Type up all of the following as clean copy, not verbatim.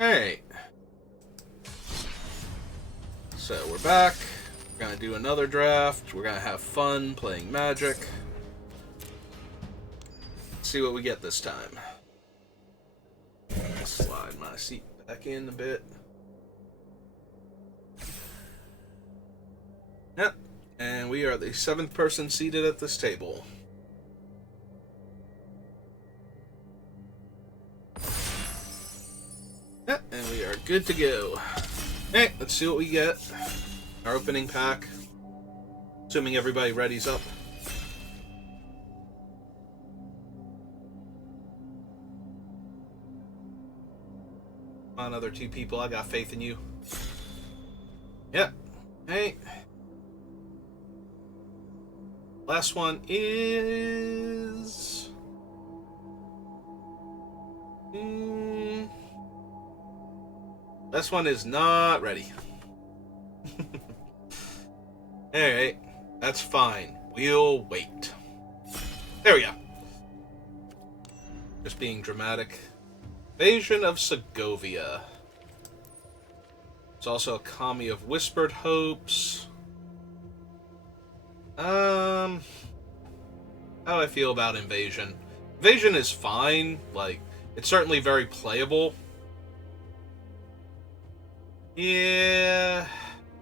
Alright, so we're back. We're gonna do another draft. We're gonna have fun playing Magic. Let's see what we get this time. Slide my seat back in a bit. Yep, and we are the 7th person seated at this table. Yep, and we are good to go. Alright, let's see what we get. Our opening pack. Assuming everybody ready's up. Come on, other two people, I got faith in you. Yep. Hey. Last one is... This one is not ready. Alright, that's fine. We'll wait. There we go. Just being dramatic. Invasion of Segovia. There's also a Kami of Whispered Hopes. How do I feel about Invasion? Invasion is fine. Like, it's certainly very playable. Yeah,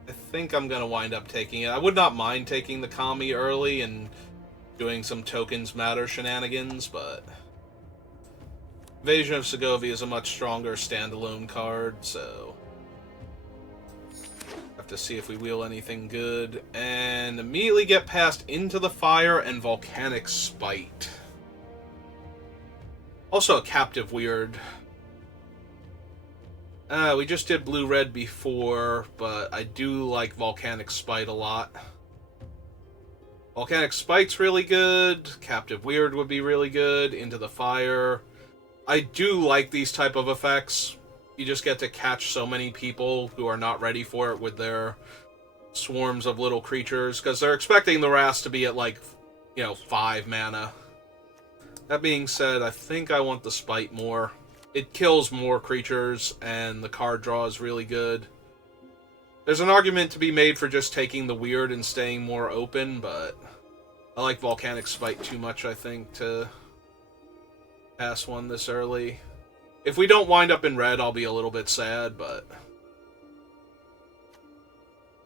I think I'm gonna wind up taking it. I would not mind taking the Kami early and doing some tokens matter shenanigans, but Invasion of Segovia is a much stronger standalone card, so have to see if we wheel anything good. And immediately get past Into the Fire and Volcanic Spite. Also a Captive Weird. We just did Blue-Red before, but I do like Volcanic Spite a lot. Volcanic Spite's really good. Captive Weird would be really good. Into the Fire. I do like these type of effects. You just get to catch so many people who are not ready for it with their swarms of little creatures, because they're expecting the Wrath to be at, like, 5 mana. That being said, I think I want the Spite more. It kills more creatures, and the card draw is really good. There's an argument to be made for just taking the Weird and staying more open, but I like Volcanic Spite too much, I think, to pass one this early. If we don't wind up in red, I'll be a little bit sad, but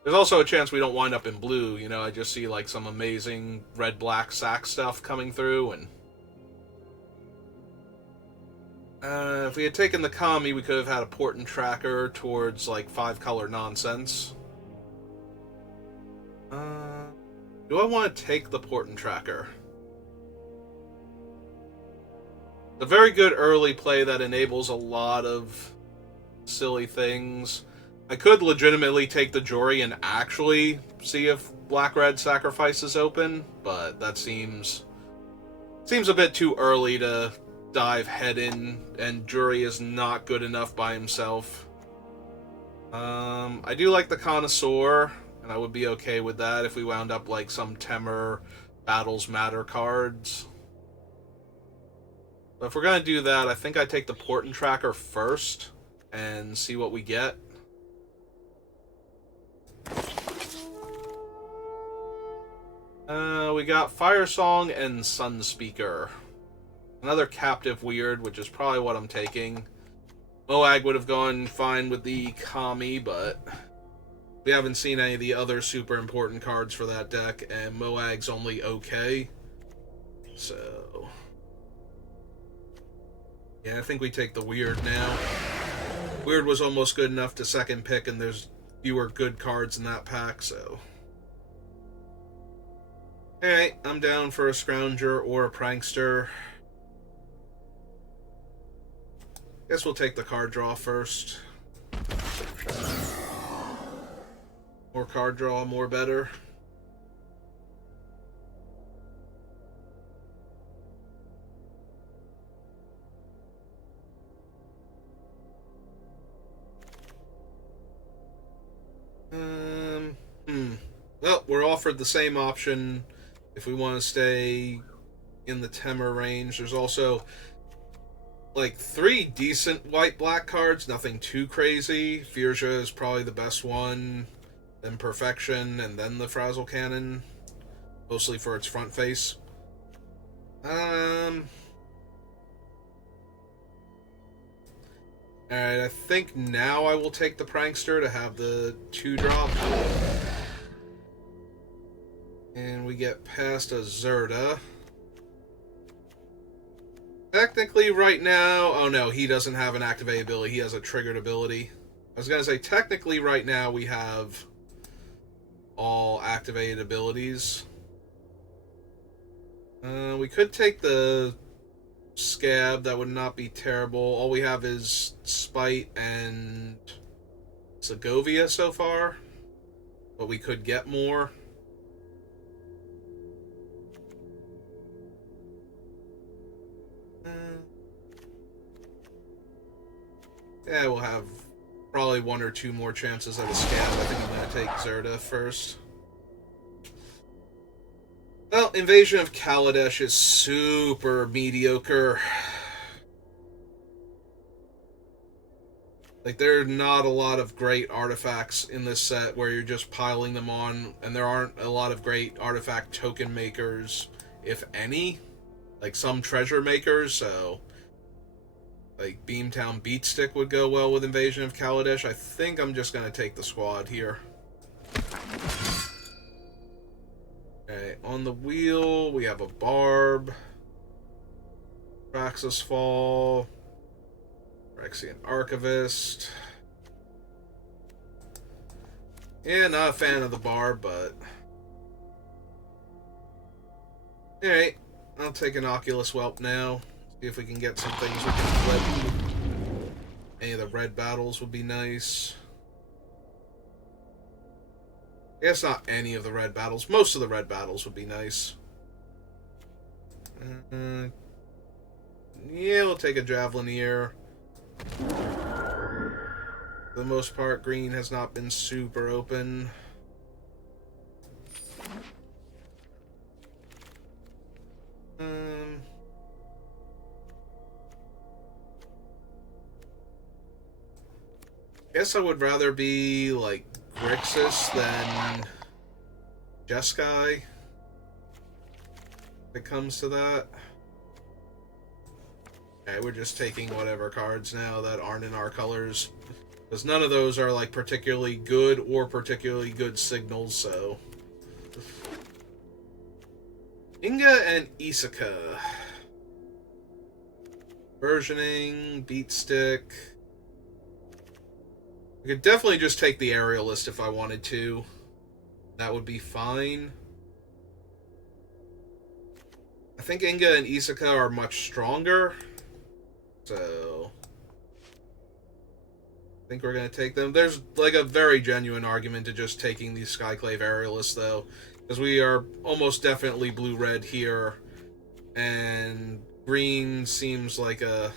there's also a chance we don't wind up in blue. I just see, like, some amazing red-black sack stuff coming through, and if we had taken the Kami, we could have had a Portent Tracker towards, like, 5-color nonsense. Do I want to take the Portent Tracker? It's a very good early play that enables a lot of silly things. I could legitimately take the Jury and actually see if Black-Red Sacrifice is open, but that seems a bit too early to dive head in, and Jury is not good enough by himself. I do like the Connoisseur, and I would be okay with that if we wound up like some Temur Battles Matter cards. But if we're gonna do that, I think I take the Portent Tracker first and see what we get. We got Fire Song and Sunspeaker. Another Captive Weird, which is probably what I'm taking. Moag would have gone fine with the Kami, but we haven't seen any of the other super important cards for that deck, and Moag's only okay. So yeah, I think we take the Weird now. Weird was almost good enough to second pick, and there's fewer good cards in that pack, so alright, I'm down for a Scrounger or a Prankster. Guess we'll take the card draw first. More card draw, more better. Well, we're offered the same option if we want to stay in the Temur range. There's also like 3 decent white-black cards, nothing too crazy. Firja is probably the best one, then Perfection, and then the Frazzle Cannon, mostly for its front face. Alright, I think now I will take the Prankster to have the 2-drop. And we get past a Zerda. Technically right now... Oh no, he doesn't have an activated ability. He has a triggered ability. I was going to say, technically right now we have all activated abilities. We could take the Scab. That would not be terrible. All we have is Spite and Segovia so far. But we could get more. Yeah, we'll have probably 1 or 2 more chances at a Scab. I think I'm going to take Zerda first. Well, Invasion of Kaladesh is super mediocre. Like, there are not a lot of great artifacts in this set where you're just piling them on, and there aren't a lot of great artifact token makers, if any. Like, some treasure makers, so... like, Beamtown Beatstick would go well with Invasion of Kaladesh. I think I'm just going to take the squad here. Okay, on the wheel, we have a Barb, Praxis Fall, Phyrexian Archivist. Yeah, not a fan of the Barb, but... alright, I'll take an Oculus Whelp now. See if we can get some things we can flip. Any of the red battles would be nice. I guess not any of the red battles. Most of the red battles would be nice. Yeah, we'll take a Javelineer. For the most part, green has not been super open. Guess I would rather be, like, Grixis than Jeskai, if it comes to that. Okay, we're just taking whatever cards now that aren't in our colors. Because none of those are, like, particularly good or particularly good signals, so... Inga and Issaka. Versioning, Beatstick... I could definitely just take the Aerialist if I wanted to. That would be fine. I think Inga and Issaka are much stronger. So... I think we're going to take them. There's, like, a very genuine argument to just taking the Skyclave Aerialist, though. Because we are almost definitely blue-red here. And green seems like a...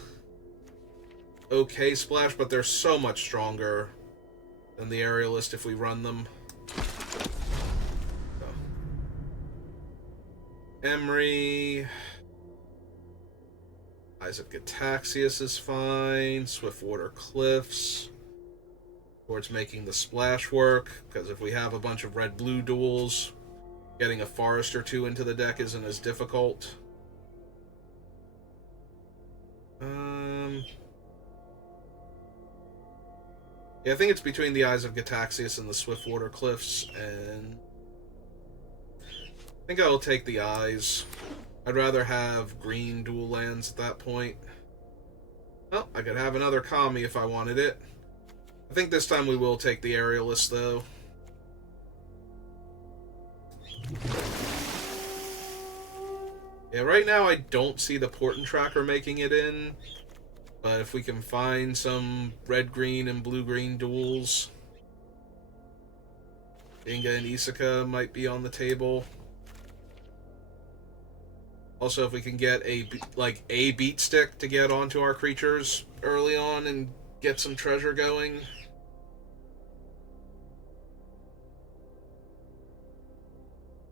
okay splash, but they're so much stronger than the Aerialist if we run them. So. Emery. Eyes of Gataxias is fine. Swiftwater Cliffs. Towards making the splash work, because if we have a bunch of red-blue duels, getting a forest or two into the deck isn't as difficult. Yeah, I think it's between the Eyes of Gataxias and the Swiftwater Cliffs, and I think I will take the Eyes. I'd rather have green dual lands at that point. Oh, I could have another Kami if I wanted it. I think this time we will take the Aerialist, though. Yeah, right now I don't see the Portent Tracker making it in. But if we can find some red-green and blue-green duels, Inga and Issaka might be on the table. Also, if we can get a Beatstick to get onto our creatures early on and get some treasure going.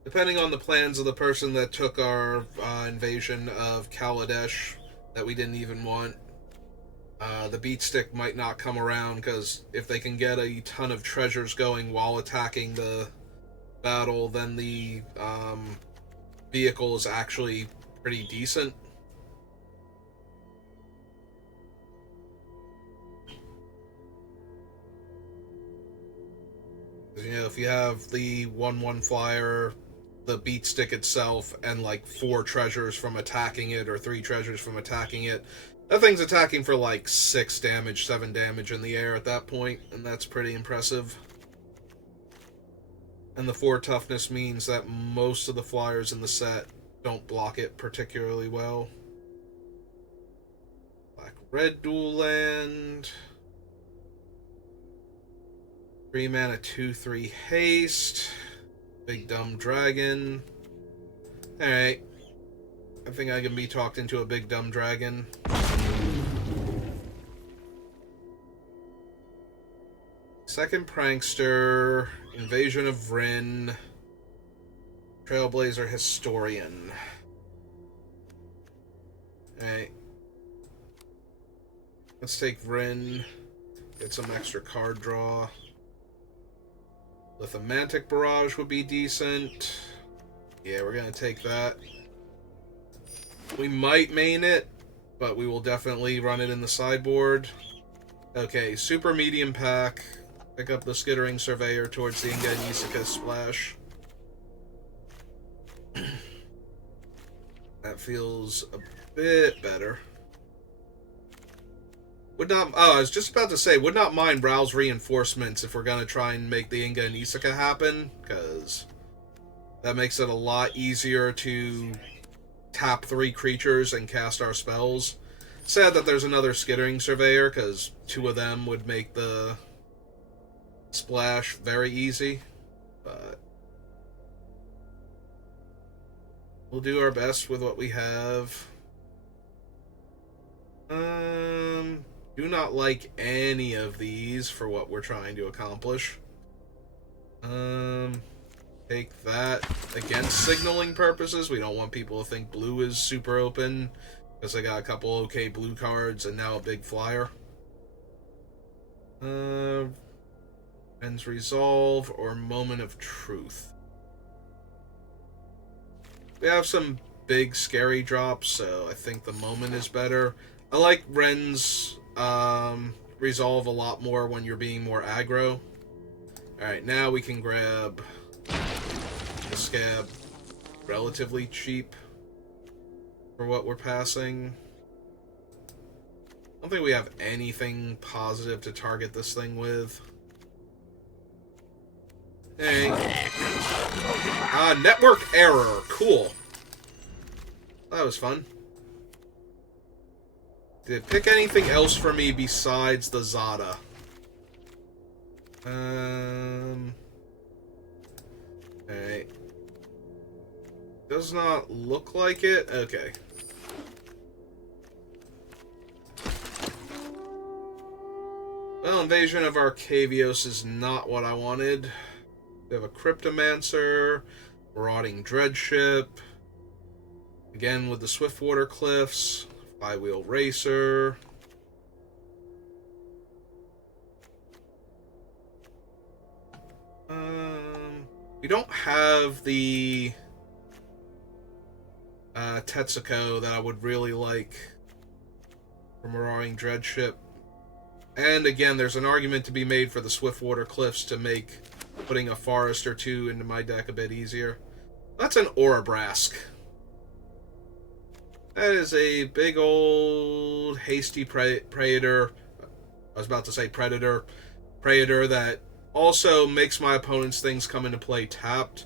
Depending on the plans of the person that took our invasion of Kaladesh that we didn't even want. The beat stick might not come around, because if they can get a ton of treasures going while attacking the battle, then the vehicle is actually pretty decent. You know, if you have the 1/1 flyer, the beat stick itself, and like 4 treasures from attacking it, or 3 treasures from attacking it, that thing's attacking for like 6 damage, 7 damage in the air at that point, and that's pretty impressive. And the 4 toughness means that most of the flyers in the set don't block it particularly well. Black red dual land. 3 mana, 2/3 haste. Big dumb dragon. Alright. I think I can be talked into a big dumb dragon. Second prankster. Invasion of Vryn. Trailblazer Historian. Alright. Let's take Vryn. Get some extra card draw. Lithomantic Barrage would be decent. Yeah, we're gonna take that. We might main it, but we will definitely run it in the sideboard. Okay, super medium pack. Pick up the Skittering Surveyor towards the Inga Isika splash. That feels a bit better. Would not. Oh, I was just about to say, would not mind Row's Reinforcements if we're gonna try and make the Inga and Isika happen, because that makes it a lot easier to tap 3 creatures and cast our spells. Sad that there's another Skittering Surveyor, because 2 of them would make the splash very easy, but we'll do our best with what we have. Do not like any of these for what we're trying to accomplish. Take that against signaling purposes. We don't want people to think blue is super open, because I got a couple okay blue cards and now a big flyer. Ends Resolve or Moment of Truth. We have some big scary drops, so I think the Moment is better. I like Ren's Resolve a lot more when you're being more aggro. Alright, now we can grab the Scab relatively cheap for what we're passing. I don't think we have anything positive to target this thing with. Hey. Network error. Cool. That was fun. Did it pick anything else for me besides the Zada? Alright. Does not look like it. Okay. Well, Invasion of Arcavios is not what I wanted. We have a Cryptomancer, Marauding Dreadship, again with the Swiftwater Cliffs, Flywheel Racer. We don't have the Tetsuko that I would really like for Marauding Dreadship. And again, there's an argument to be made for the Swiftwater Cliffs to make putting a forest or 2 into my deck a bit easier. That's an Orabrask. That is a big old hasty Praetor. I was about to say Predator. Praetor that also makes my opponent's things come into play tapped.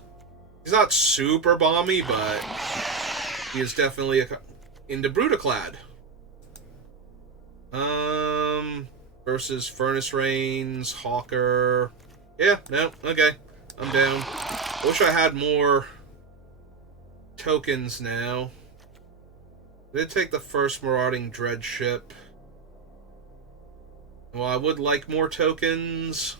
He's not super bomby, but he is definitely into Brutaclad. Versus Furnace Rains, Hawker. Yeah, no, okay. I'm down. I wish I had more tokens now. I did take the first Marauding Dreadship. Well, I would like more tokens.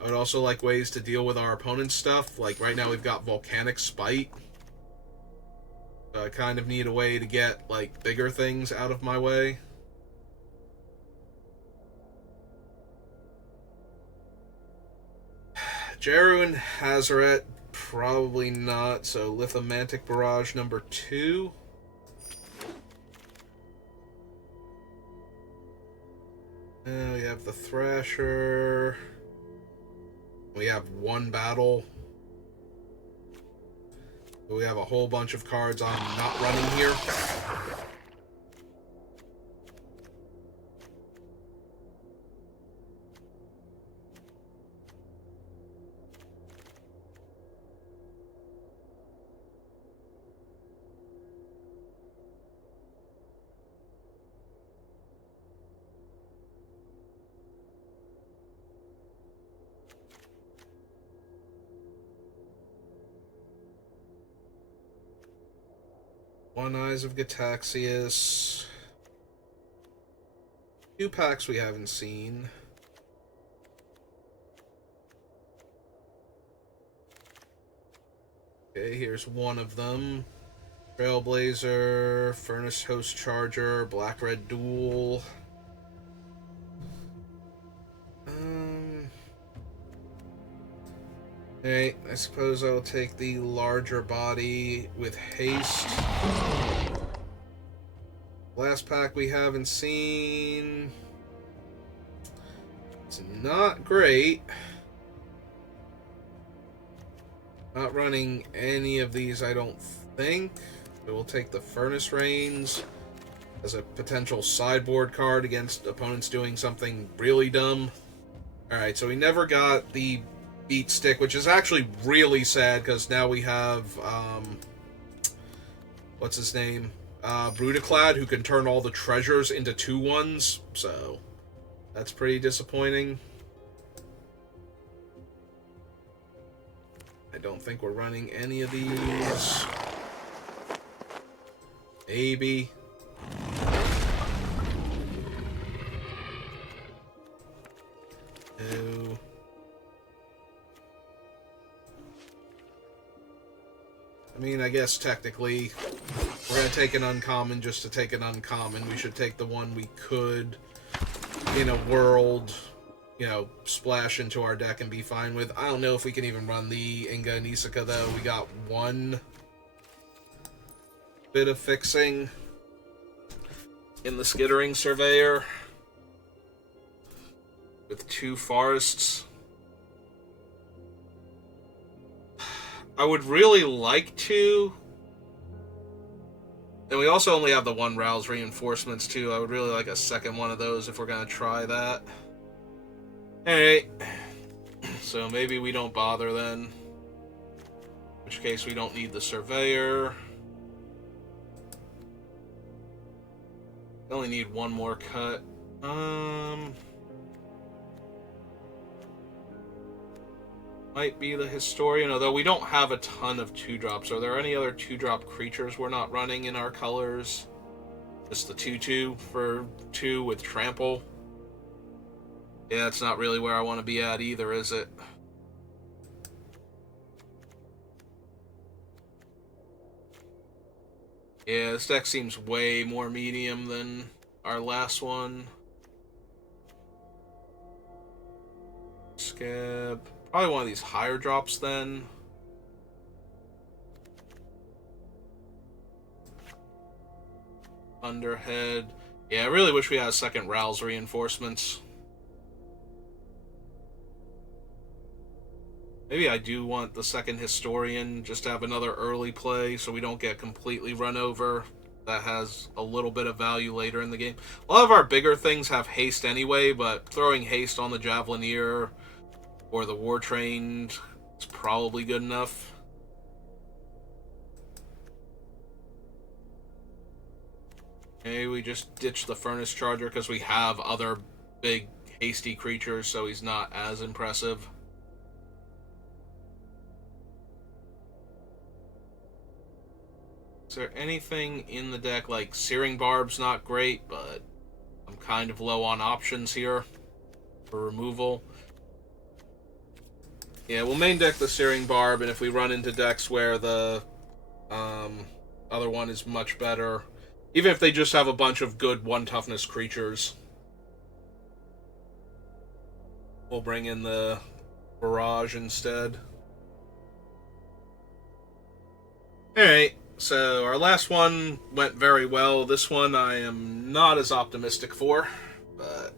I would also like ways to deal with our opponent's stuff. Like, right now we've got Volcanic Spite. So I kind of need a way to get, like, bigger things out of my way. Jeru and Hazaret, probably not. So Lithomantic Barrage number 2. We have the Thrasher. We have one battle. We have a whole bunch of cards I'm not running here. One Eyes of Gitaxias. 2 packs we haven't seen. Okay, here's one of them. Trailblazer, Furnace Host Charger, Black-Red Duel. Alright, I suppose I'll take the larger body with haste. Last pack we haven't seen. It's not great. Not running any of these, I don't think. So we'll take the Furnace Reigns as a potential sideboard card against opponents doing something really dumb. Alright, so we never got the Beat Stick, which is actually really sad because now we have what's his name, Brutaclad, who can turn all the treasures into 2/1s, so that's pretty disappointing. I don't think we're running any of these. Maybe. No. I mean, I guess technically, we're going to take an uncommon just to take an uncommon. We should take the one we could, in a world, you know, splash into our deck and be fine with. I don't know if we can even run the Inga and Isaka, though. We got one bit of fixing in the Skittering Surveyor with 2 forests. I would really like to. And we also only have the 1 Rouse Reinforcements, too. I would really like a second one of those if we're going to try that. Alright. So maybe we don't bother then. In which case we don't need the Surveyor. We only need 1 more cut. Might be the Historian, although we don't have a ton of 2-drops. Are there any other 2-drop creatures we're not running in our colors? Just the 2/2 for 2 with Trample. Yeah, it's not really where I want to be at either, is it? Yeah, this deck seems way more medium than our last one. Scab. Probably one of these higher drops then. Underhead. Yeah, I really wish we had a second Rouse Reinforcements. Maybe I do want the second Historian just to have another early play so we don't get completely run over. That has a little bit of value later in the game. A lot of our bigger things have haste anyway, but throwing haste on the Javelineer or the War Trained is probably good enough. Maybe we just ditch the Furnace Charger because we have other big hasty creatures, so he's not as impressive. Is there anything in the deck, like Searing Barb's not great, but I'm kind of low on options here for removal. Yeah, we'll main deck the Searing Barb, and if we run into decks where the other one is much better, even if they just have a bunch of good 1 toughness creatures, we'll bring in the Barrage instead. Alright, so our last one went very well. This one I am not as optimistic for, but...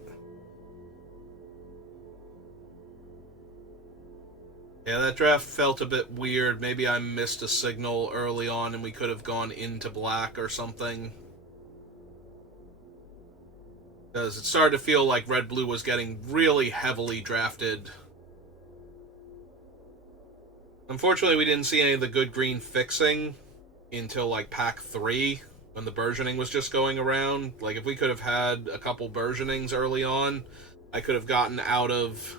yeah, that draft felt a bit weird. Maybe I missed a signal early on and we could have gone into black or something. Because it started to feel like red-blue was getting really heavily drafted. Unfortunately, we didn't see any of the good green fixing until, like, pack 3, when the burgeoning was just going around. Like, if we could have had a couple burgeonings early on, I could have gotten out of,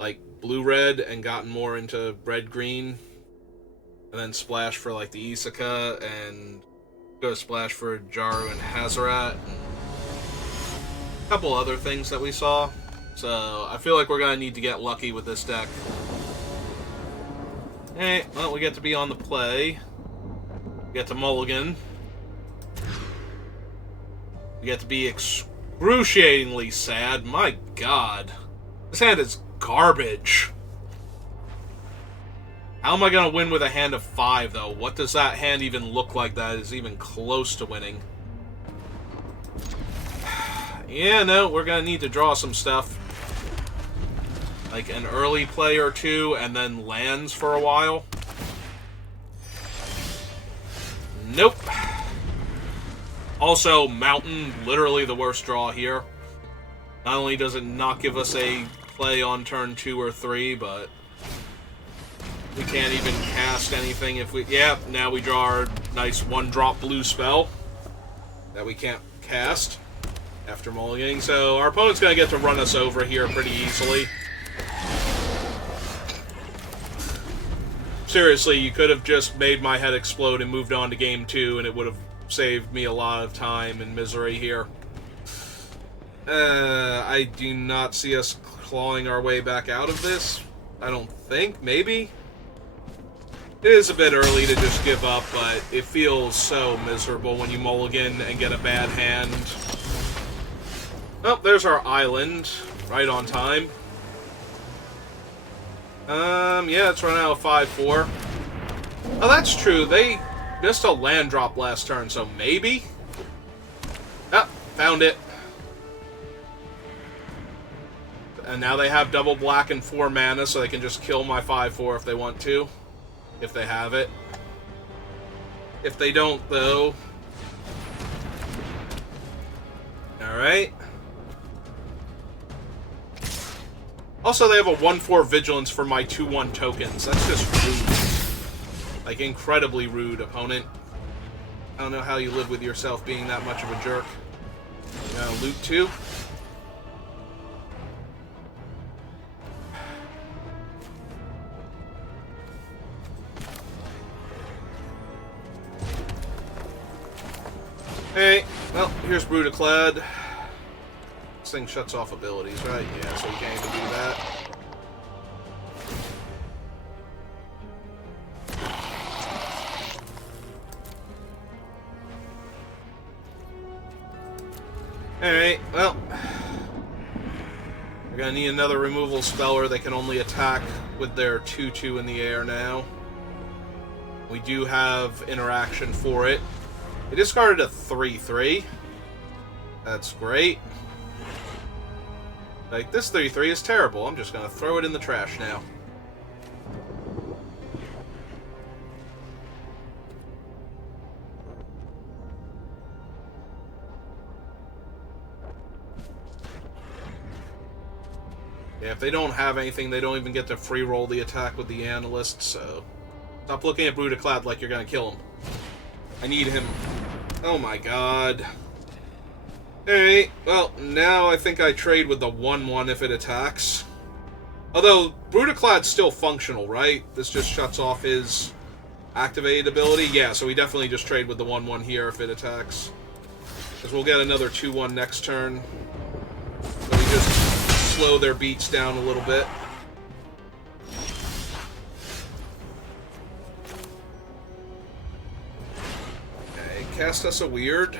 like, blue-red and gotten more into red-green. And then splash for, like, the Isuka, and go splash for Jaru and Hazoret. And a couple other things that we saw. So, I feel like we're going to need to get lucky with this deck. Alright, well, we get to be on the play. We get to mulligan. We get to be excruciatingly sad. My god. This hand is garbage. How am I going to win with a hand of 5, though? What does that hand even look like that is even close to winning? Yeah, no, we're going to need to draw some stuff. Like an early play or two, and then lands for a while. Nope. Also, Mountain, literally the worst draw here. Not only does it not give us a play on turn 2 or 3, but we can't even cast anything if we... yeah, now we draw our nice 1-drop blue spell that we can't cast after mulliganing. So our opponent's going to get to run us over here pretty easily. Seriously, you could have just made my head explode and moved on to game 2, and it would have saved me a lot of time and misery here. I do not see us clawing our way back out of this. I don't think. Maybe? It is a bit early to just give up, but it feels so miserable when you mulligan and get a bad hand. Oh, there's our island. Right on time. Yeah, it's running out of 5-4. Oh, that's true. They missed a land drop last turn, so maybe? Ah, found it. And now they have double black and 4 mana, so they can just kill my 5-4 if they want to. If they have it. If they don't, though... alright. Also, they have a 1-4 Vigilance for my 2-1 tokens. That's just rude. Like, incredibly rude, opponent. I don't know how you live with yourself being that much of a jerk. Loot 2. Hey, well, here's Brutaclad. This thing shuts off abilities, right? Yeah, so you can't even do that. Alright, well. We're gonna need another removal speller. They can only attack with their 2-2 in the air now. We do have interaction for it. They discarded a 3-3. That's great. Like, this 3-3 is terrible. I'm just gonna throw it in the trash now. Yeah, if they don't have anything, they don't even get to free roll the attack with the analyst, so... stop looking at Brutaclad like you're gonna kill him. I need him. Oh my god. Alright, well, now I think I trade with the 1-1 if it attacks. Although, Brutaclad's still functional, right? This just shuts off his activated ability. Yeah, so we definitely just trade with the 1-1 here if it attacks. Because we'll get another 2-1 next turn. So we just slow their beats down a little bit. Okay, cast us a weird.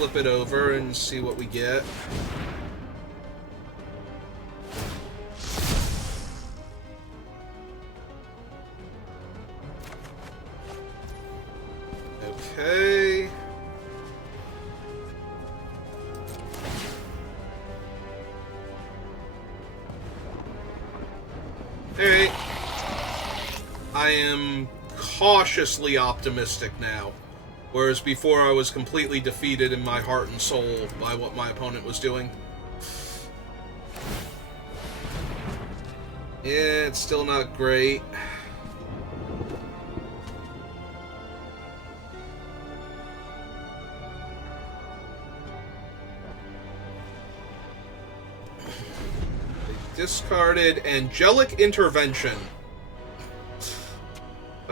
flip it over and see what we get. Okay. Alright. I am cautiously optimistic now. Whereas before I was completely defeated in my heart and soul by what my opponent was doing. Yeah, it's still not great. They discarded Angelic Intervention.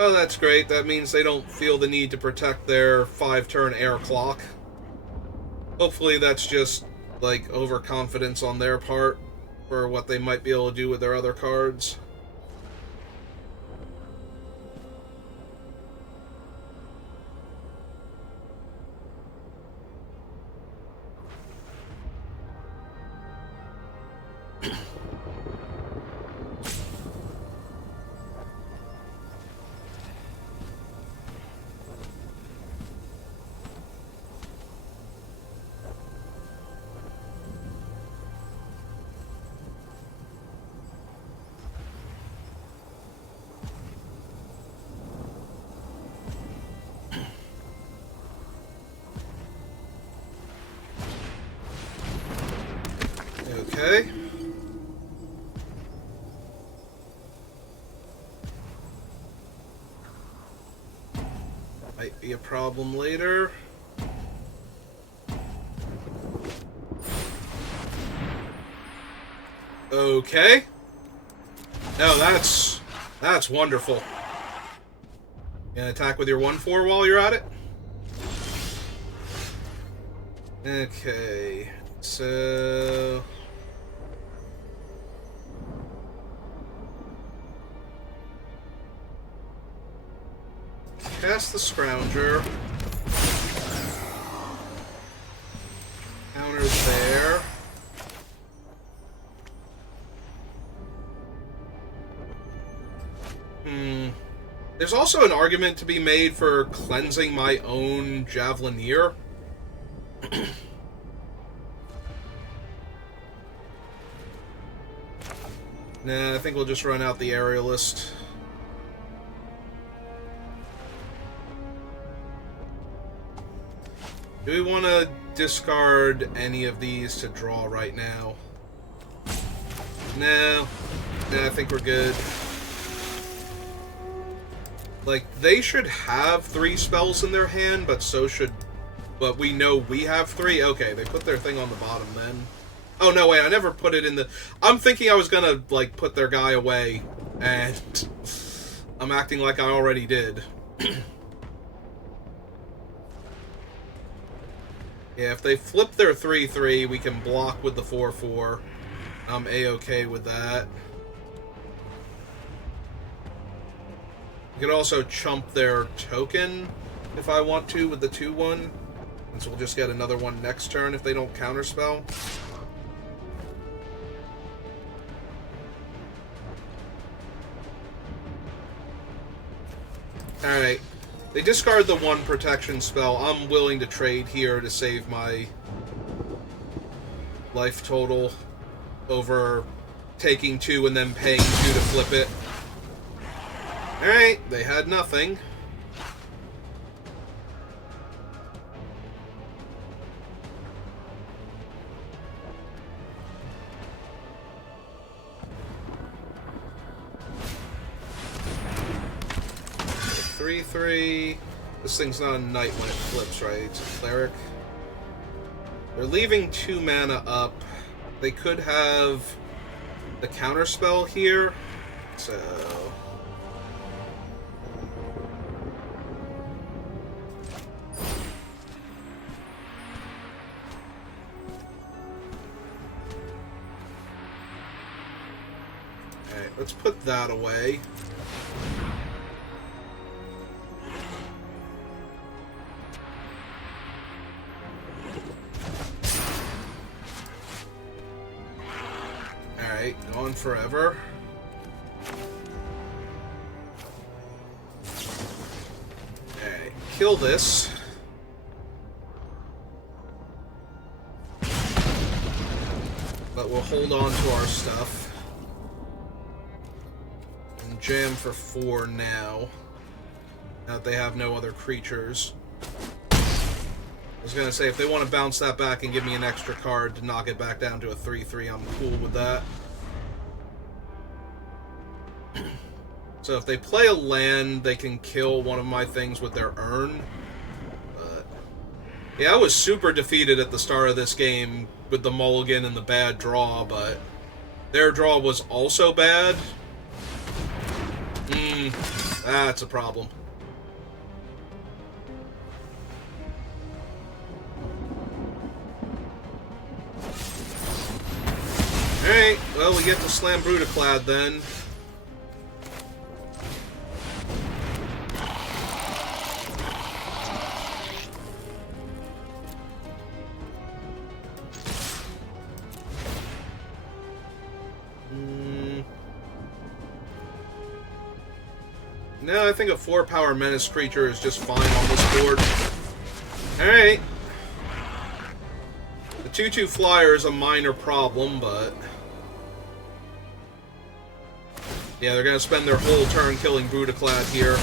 Oh, that's great. That means they don't feel the need to protect their 5-turn air clock. Hopefully that's just, like, overconfidence on their part for what they might be able to do with their other cards. Okay. Might be a problem later. Okay. No, that's wonderful. You gonna attack with your 1/4 while you're at it? Okay. So cast the Scrounger. Counters there. There's also an argument to be made for cleansing my own Javelineer. Nah, I think we'll just run out the Aerialist. Do we want to discard any of these to draw right now? No. Nah, I think we're good. Like, they should have 3 spells in their hand, but so should... But we know we have 3? Okay, they put their thing on the bottom then. Oh, no, wait, I never put it in the... I'm thinking I was gonna, like, put their guy away, and I'm acting like I already did. Yeah, if they flip their 3/3, we can block with the 4/4. I'm A-okay with that. I could also chump their token if I want to with the 2/1. And so we'll just get another one next turn if they don't counterspell. Alright. They discard the 1 protection spell. I'm willing to trade here to save my life total over taking 2 and then paying 2 to flip it. Alright, they had nothing. Three, 3. This thing's not a knight when it flips, right? It's a cleric. They're leaving 2 mana up. They could have the counterspell here, so... Alright, let's put that away. on forever. Okay, kill this. But we'll hold on to our stuff. And jam for 4 now. Now that they have no other creatures. I was gonna say, if they want to bounce that back and give me an extra card to knock it back down to a 3/3, I'm cool with that. So if they play a land, they can kill one of my things with their urn. But yeah, I was super defeated at the start of this game with the mulligan and the bad draw, but their draw was also bad. That's a problem. Alright, well, we get to slam Brutaclad then. No, I think a 4-power menace creature is just fine on this board. Alright. The 2/2 flyer is a minor problem, but... yeah, they're gonna spend their whole turn killing Brutaclad here.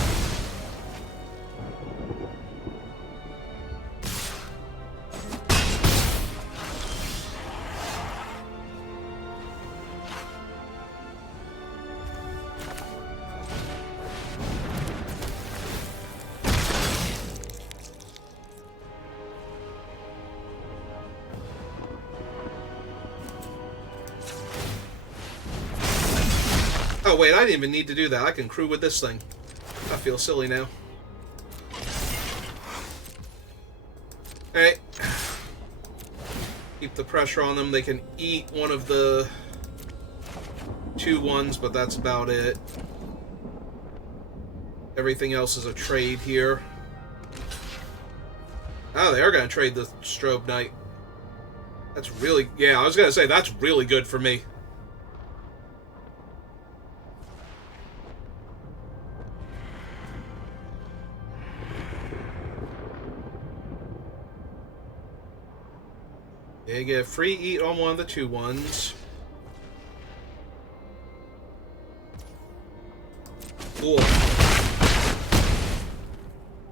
Oh wait, I didn't even need to do that. I can crew with this thing. I feel silly now. Alright. Keep the pressure on them. They can eat one of the 2/1s, but that's about it. Everything else is a trade here. Oh, they are going to trade the Strobe Knight. That's really... yeah, I was going to say, that's really good for me. They get a free eat on one of the 2/1s. Cool.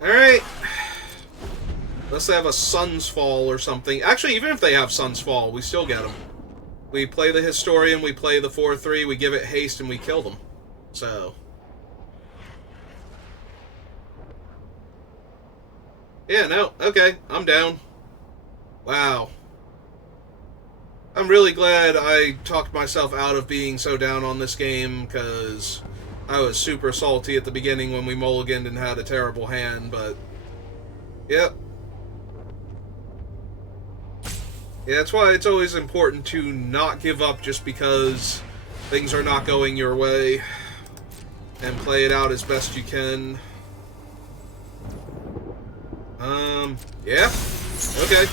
Alright. Unless they have a Sun's Fall or something. Actually, even if they have Sun's Fall, we still get them. We play the Historian, we play the 4/3, we give it haste, and we kill them. So... yeah, no, okay, I'm down. Wow. I'm really glad I talked myself out of being so down on this game, because I was super salty at the beginning when we mulliganed and had a terrible hand, but... yep. Yeah, that's why it's always important to not give up just because things are not going your way, and play it out as best you can. Yeah? Okay.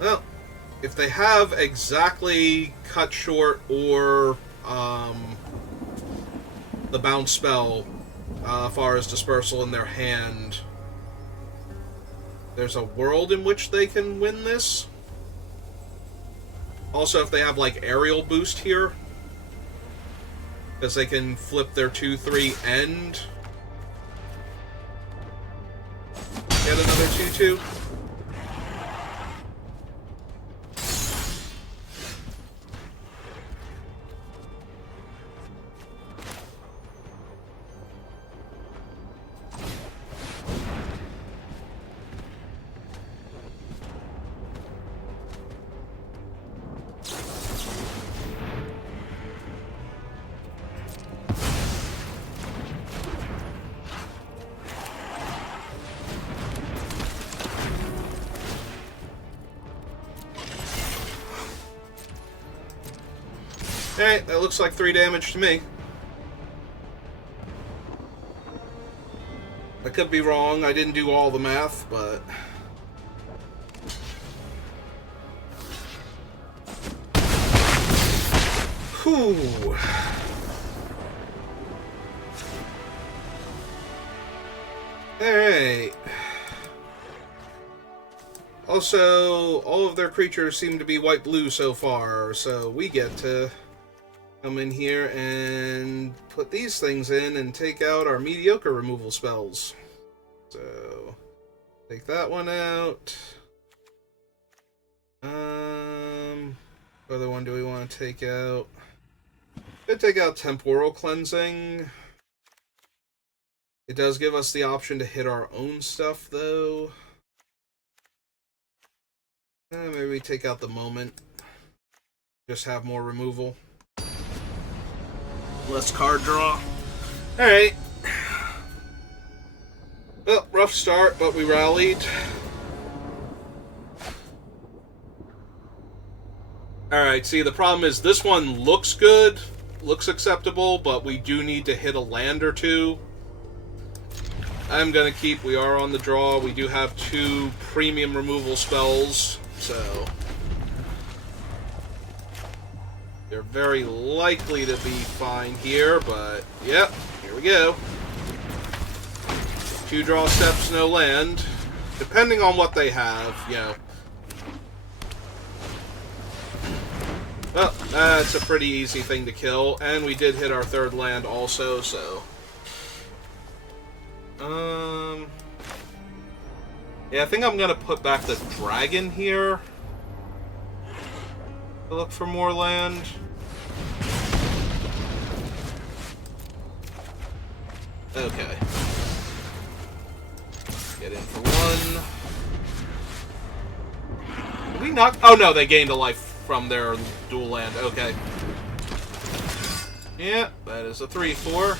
Well, if they have exactly Cut Short or the bounce spell as far as Dispersal in their hand, there's a world in which they can win this. Also, if they have like Aerial Boost here, because they can flip their 2/3 and get another 2/2. Alright, that looks like 3 damage to me. I could be wrong. I didn't do all the math, but... Whew. Alright. Also, all of their creatures seem to be white-blue so far, so we get to come in here and put these things in and take out our mediocre removal spells. So, take that one out. What other one do we want to take out? Could take out Temporal Cleansing. It does give us the option to hit our own stuff, though. Maybe we take out the Moment. Just have more removal. Less card draw. Alright. Well, rough start, but we rallied. Alright, see, the problem is this one looks good, looks acceptable, but we do need to hit a land or two. I'm gonna keep, we are on the draw, we do have 2 premium removal spells, so... They're very likely to be fine here, but, yep, here we go. 2 draw steps, no land. Depending on what they have, you know. Well, that's a pretty easy thing to kill, and we did hit our 3rd land also, so... Yeah, I think I'm gonna put back the dragon here. To look for more land. Okay. Get in for 1. Did we not? Oh no, they gained a life from their dual land. Okay. Yeah, that is a 3/4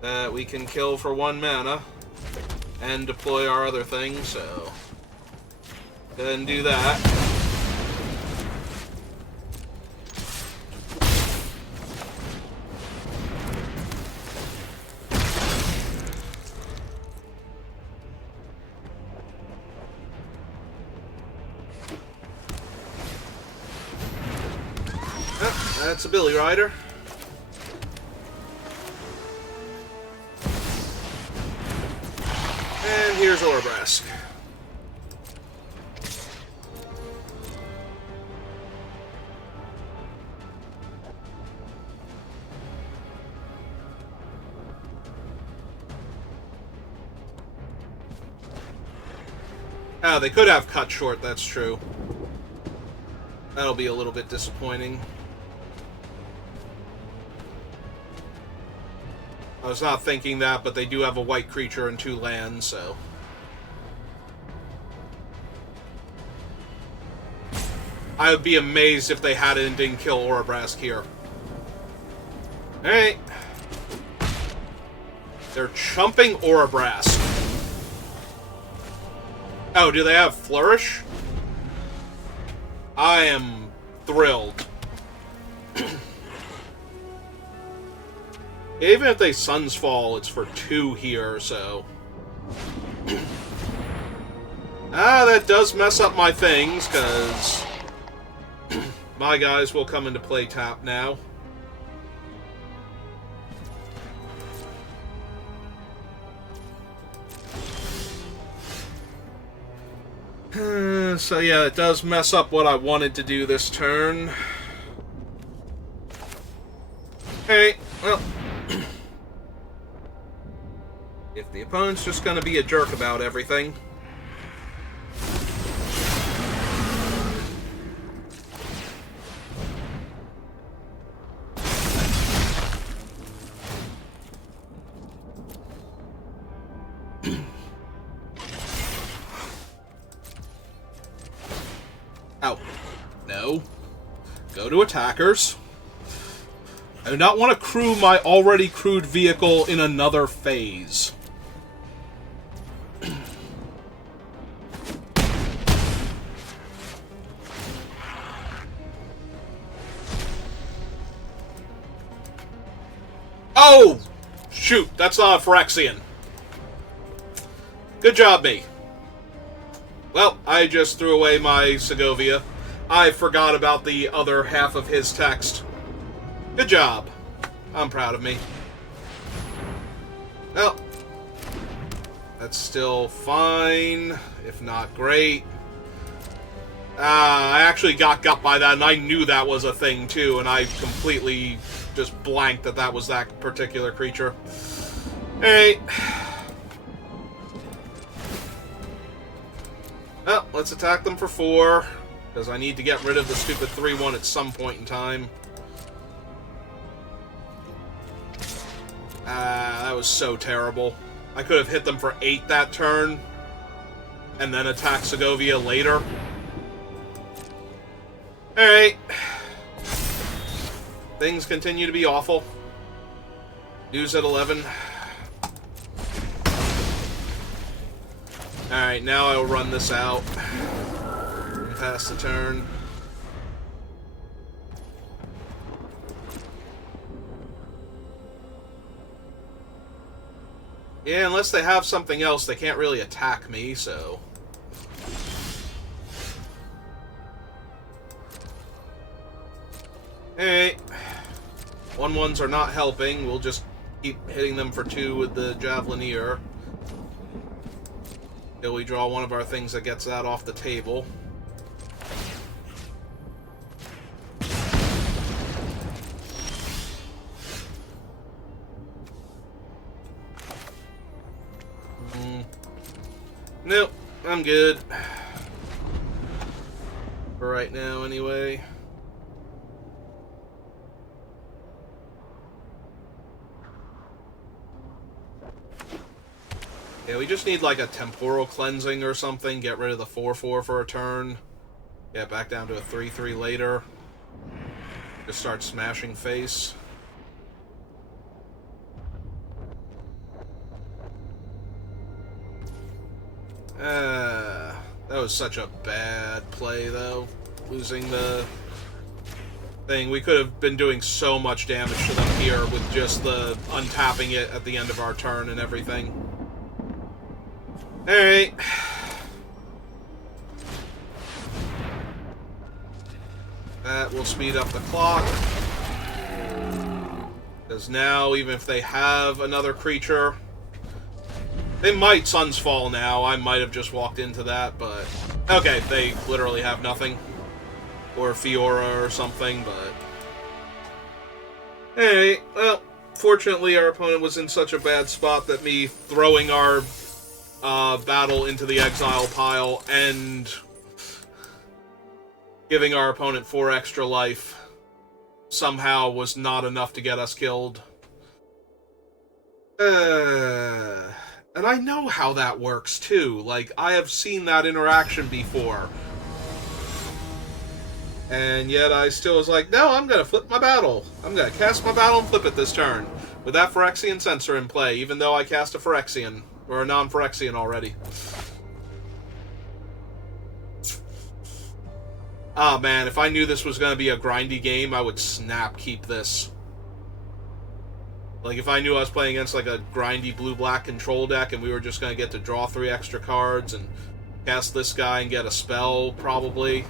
that we can kill for 1 mana and deploy our other thing, so go ahead and do that. That's a Billy Rider. And here's Orbrask. Oh, they could have cut short, that's true. That'll be a little bit disappointing. I was not thinking that, but they do have a white creature and 2 lands, so... I would be amazed if they had it and didn't kill Orbrask here. Alright. They're chumping Orbrask. Oh, do they have Flourish? I am thrilled. Even if they Sun's Fall, it's for 2 here, so... that does mess up my things, because... my guys will come into play tap now. So yeah, it does mess up what I wanted to do this turn. Hey, well... if the opponent's just gonna be a jerk about everything... Ow. No. Go to attackers. I do not want to crew my already crewed vehicle in another phase. Oh! Shoot, that's not a Phyrexian. Good job, me. Well, I just threw away my Segovia. I forgot about the other half of his text. Good job. I'm proud of me. Well, that's still fine, if not great. I actually got by that, and I knew that was a thing, too, and I completely just blanked that that was that particular creature. Alright. Well, let's attack them for 4, because I need to get rid of the stupid 3-1 at some point in time. That was so terrible. I could have hit them for 8 that turn, and then attack Segovia later. Alright. Things continue to be awful. News at 11. Alright, now I'll run this out. Pass the turn. Yeah, unless they have something else, they can't really attack me, so... Alright. 1-1s are not helping. We'll just keep hitting them for 2 with the Javelineer. Till we draw one of our things that gets that off the table. Nope, I'm good. For right now, anyway. Yeah, we just need like a temporal cleansing or something. Get rid of the 4-4 for a turn. Get back down to a 3-3 later. Just start smashing face. That was such a bad play, though. Losing the thing. We could have been doing so much damage to them here with just the untapping it at the end of our turn and everything. Alright. That will speed up the clock. Because now, even if they have another creature... They might Sun's Fall now. I might have just walked into that, but... Okay, they literally have nothing. Or Fiora or something, but... Hey, well, fortunately our opponent was in such a bad spot that me throwing our battle into the exile pile and giving our opponent 4 extra life somehow was not enough to get us killed. And I know how that works, too. Like, I have seen that interaction before. And yet I still was like, no, I'm going to flip my battle. I'm going to cast my battle and flip it this turn. With that Phyrexian Censor in play, even though I cast a Phyrexian. Or a non-Phyrexian already. Ah, man, if I knew this was going to be a grindy game, I would snap keep this. Like, if I knew I was playing against, like, a grindy blue-black control deck and we were just going to get to draw 3 extra cards and cast this guy and get a spell, probably.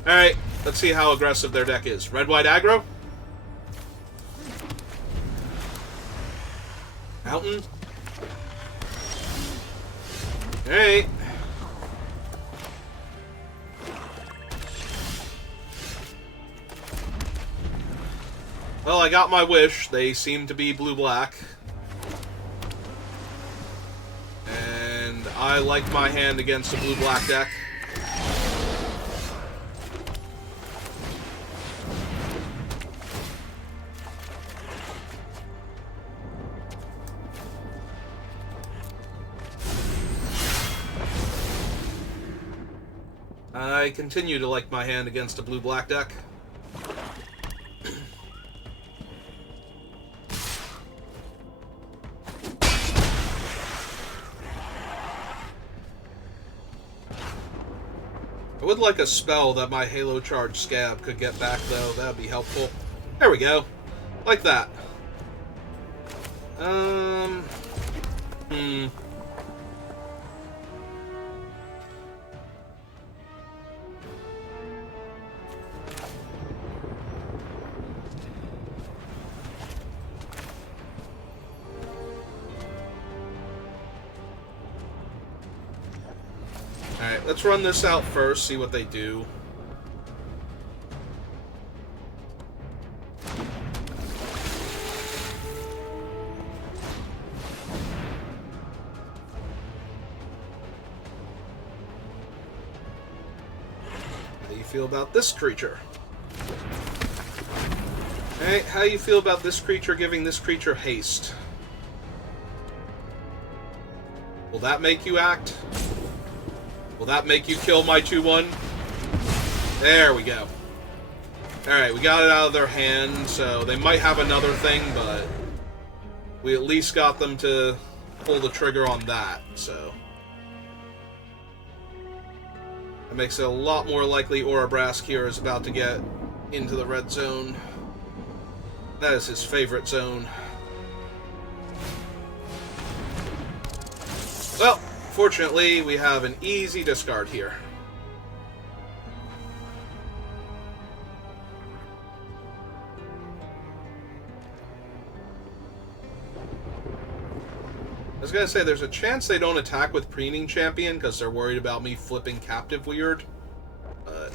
Alright, let's see how aggressive their deck is. Red-white aggro? Mountain? Alright. Well, I got my wish. They seem to be blue-black. And I like my hand against a blue-black deck. I continue to like my hand against a blue-black deck. I would like a spell that my Halo Charge Scab could get back, though. That would be helpful. There we go. Like that. Hmm. Alright, let's run this out first, see what they do. How do you feel about this creature? Alright, how do you feel about this creature giving this creature haste? Will that make you act? Will that make you kill my 2-1? There we go. Alright, we got it out of their hand, so they might have another thing, but we at least got them to pull the trigger on that, so. That makes it a lot more likely Orabrask here is about to get into the red zone. That is his favorite zone. Well, fortunately, we have an easy discard here. I was gonna say, there's a chance they don't attack with Preening Champion because they're worried about me flipping Captive Weird. But...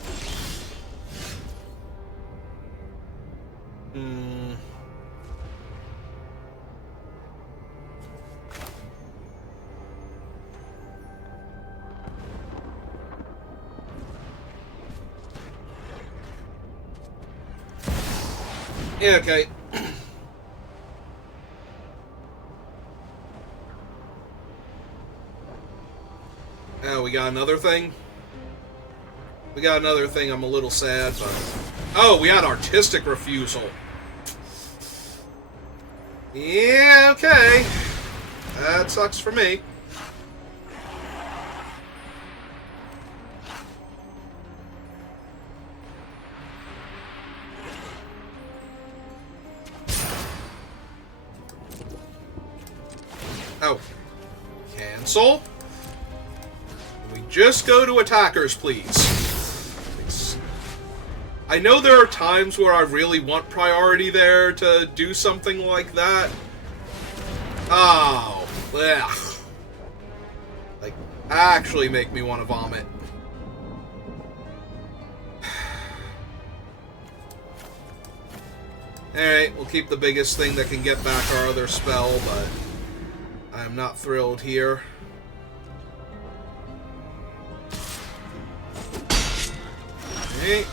yeah, okay. Oh, we got another thing? We got another thing, I'm a little sad, but... oh, we had Artistic Refusal. Yeah, okay. That sucks for me. Oh. Cancel. Can we just go to attackers, please? I know there are times where I really want priority there to do something like that. Oh. Ugh. Like, actually make me want to vomit. Alright, we'll keep the biggest thing that can get back our other spell, but... I'm not thrilled here. Okay.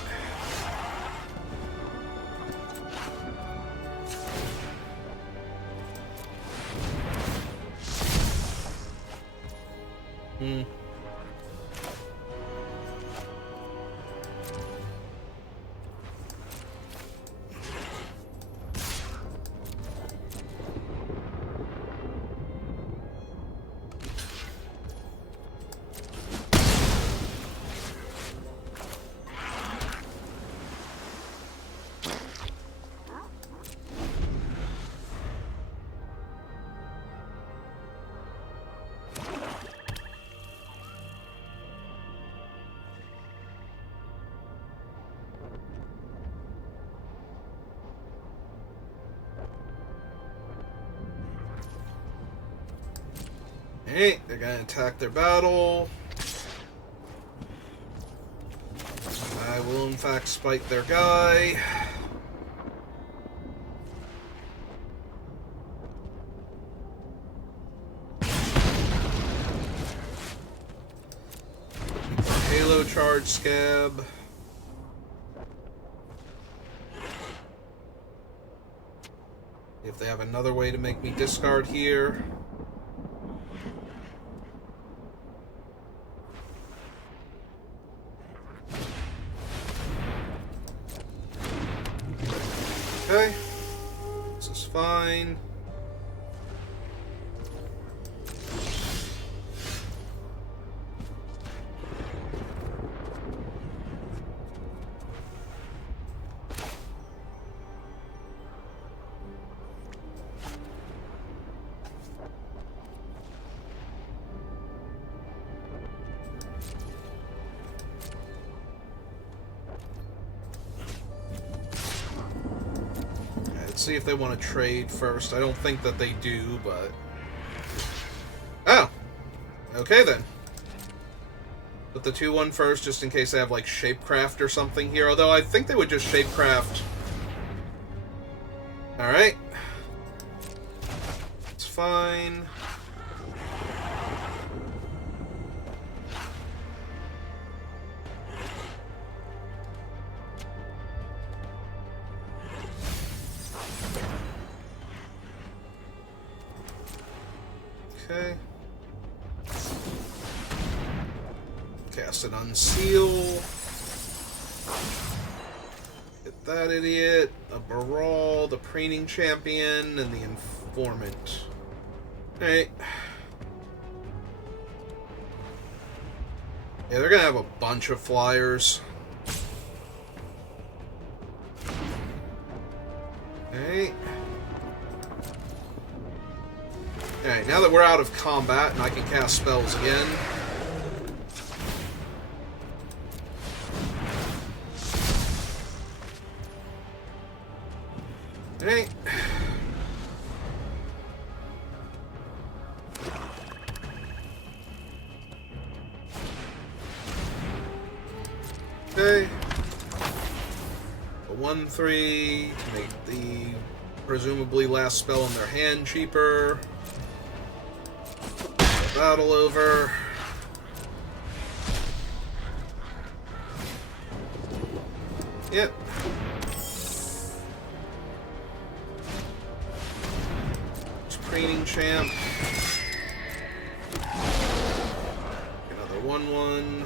Alright, they're gonna attack their battle. I will in fact spike their guy. Halo charge scab. If they have another way to make me discard here. Okay, this is fine. see if they want to trade first. I don't think that they do, but... Oh! Okay, then. Put the 2-1 first, just in case they have, like, Shapecraft or something here. Although, I think they would just Shapecraft. Alright. It's fine. Okay. Cast an Unseal. Get that idiot. A Baral, the Preening Champion, and the Informant. Alright. Yeah, they're gonna have a bunch of flyers. Alright. Alright, now that we're out of combat and I can cast spells again. Alright. Okay. A 1-3 to make the presumably last spell in their hand cheaper. Battle over. Yep. Preening Champ. Another 1-1.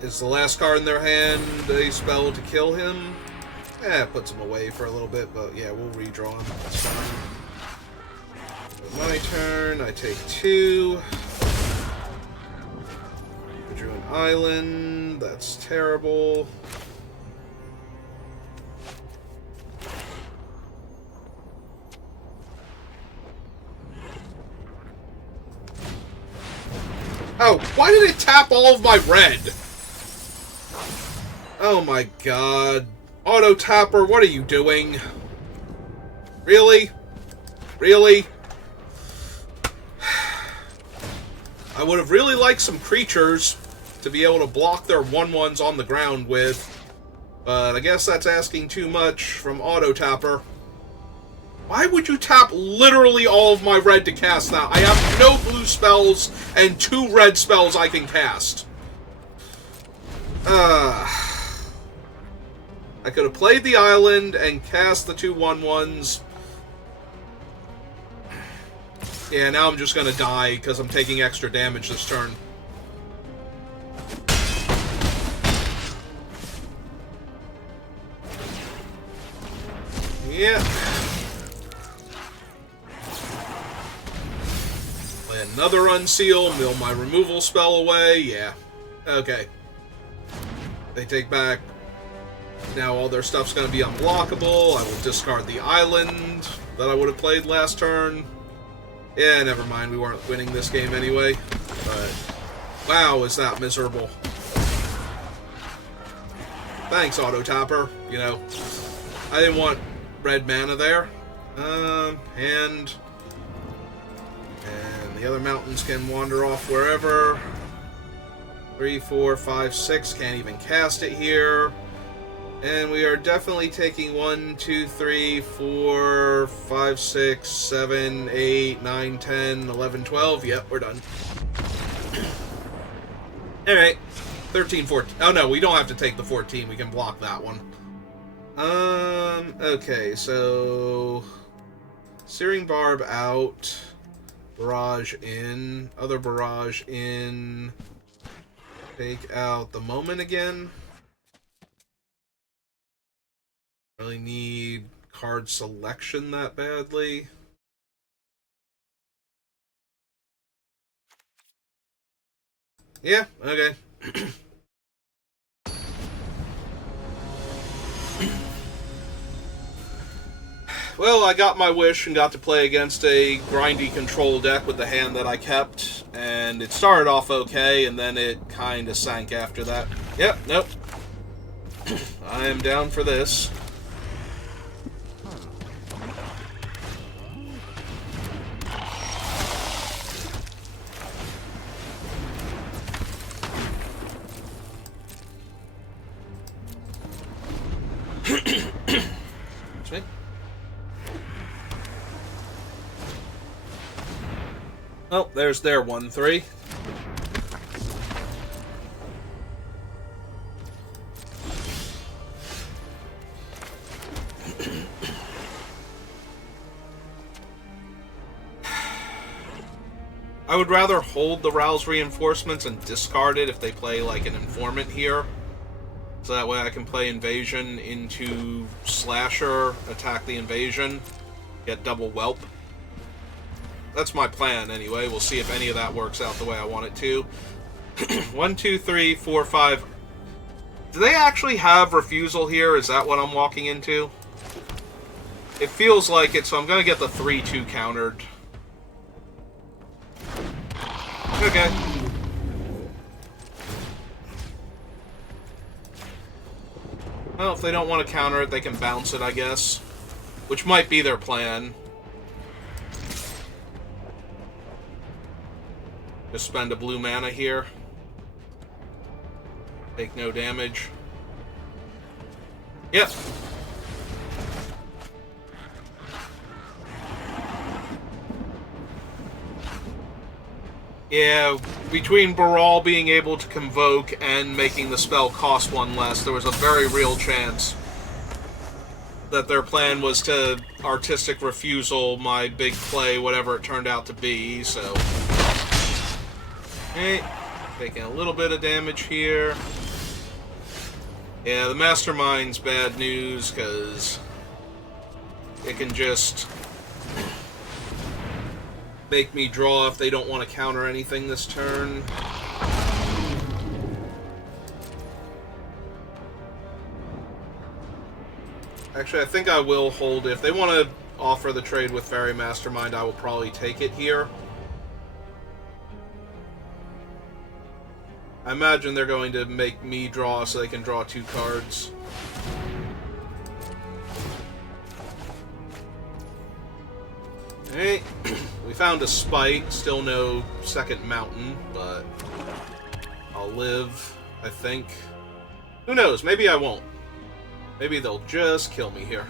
Is the last card in their hand a spell to kill him? It puts him away for a little bit, but yeah, we'll redraw him. That's fine. My turn, I take 2. I drew an island, that's terrible. Oh, why did it tap all of my red? Oh my god. Auto Tapper, what are you doing? Really? Really? I would have really liked some creatures to be able to block their 1-1s on the ground with, but I guess that's asking too much from Auto Tapper. Why would you tap literally all of my red to cast that? I have no blue spells and 2 red spells I can cast. I could have played the island and cast the 2 1-1s. Yeah, now I'm just gonna die because I'm taking extra damage this turn. Yeah. Play another Unseal, mill my removal spell away. Yeah. Okay. They take back. Now all their stuff's gonna be unblockable. I will discard the island that I would have played last turn. Yeah, never mind. We weren't winning this game anyway. But, wow, is that miserable. Thanks, Auto Tapper. You know, I didn't want red mana there. And the other mountains can wander off wherever. 3, 4, 5, 6. Can't even cast it here. And we are definitely taking 1, 2, 3, 4, 5, 6, 7, 8, 9, 10, 11, 12. Yep, we're done. Alright. 13, 14. Oh no, we don't have to take the 14. We can block that one. Okay, so... Searing Barb out. Barrage in. Other barrage in. Take out the Moment again. Really need card selection that badly. Yeah, okay. Well, I got my wish and got to play against a grindy control deck with the hand that I kept, and it started off okay, and then it kind of sank after that. Yep, nope. I am down for this. Excuse me. Oh, there's their 1-3. I would rather hold the Rouse reinforcements and discard it if they play like an informant here. So that way I can play invasion into slasher, attack the invasion, get double whelp. That's my plan anyway. We'll see if any of that works out the way I want it to. 1, 2, 3, 4, 5. Do they actually have refusal here? Is that what I'm walking into? It feels like it, so I'm going to get the 3-2 countered. Okay. Well, if they don't want to counter it, they can bounce it, I guess. Which might be their plan. Just spend a blue mana here. Take no damage. Yep. Yeah, between Baral being able to convoke and making the spell cost 1 less, there was a very real chance that their plan was to artistic refusal my big play, whatever it turned out to be, so... Okay, taking a little bit of damage here. Yeah, the Mastermind's bad news, because it can just make me draw if they don't want to counter anything this turn. Actually, I think I will hold it. If they want to offer the trade with Fairy Mastermind, I will probably take it here. I imagine they're going to make me draw so they can draw 2 cards. Hey, we found a spite, still no second mountain, but I'll live, I think. Who knows, maybe I won't. Maybe they'll just kill me here.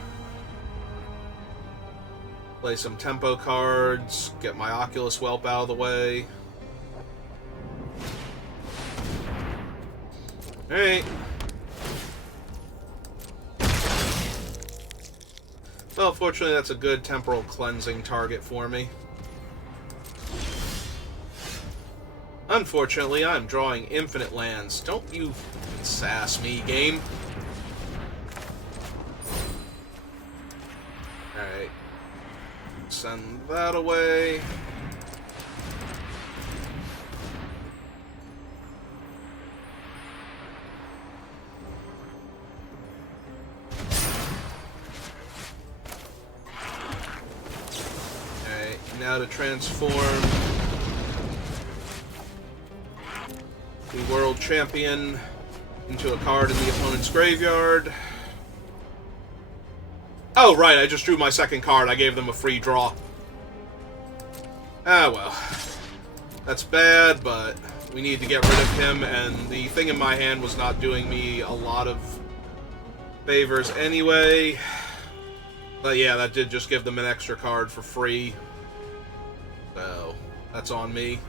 Play some tempo cards, get my Oculus Whelp out of the way. Alright. Well, fortunately, that's a good temporal cleansing target for me. Unfortunately, I'm drawing infinite lands. Don't you sass me, game. Alright. Send that away. Now to transform the World Champion into a card in the opponent's graveyard. Oh, right, I just drew my second card. I gave them a free draw. Ah, well. That's bad, but we need to get rid of him, and the thing in my hand was not doing me a lot of favors anyway. But yeah, that did just give them an extra card for free. So, that's on me.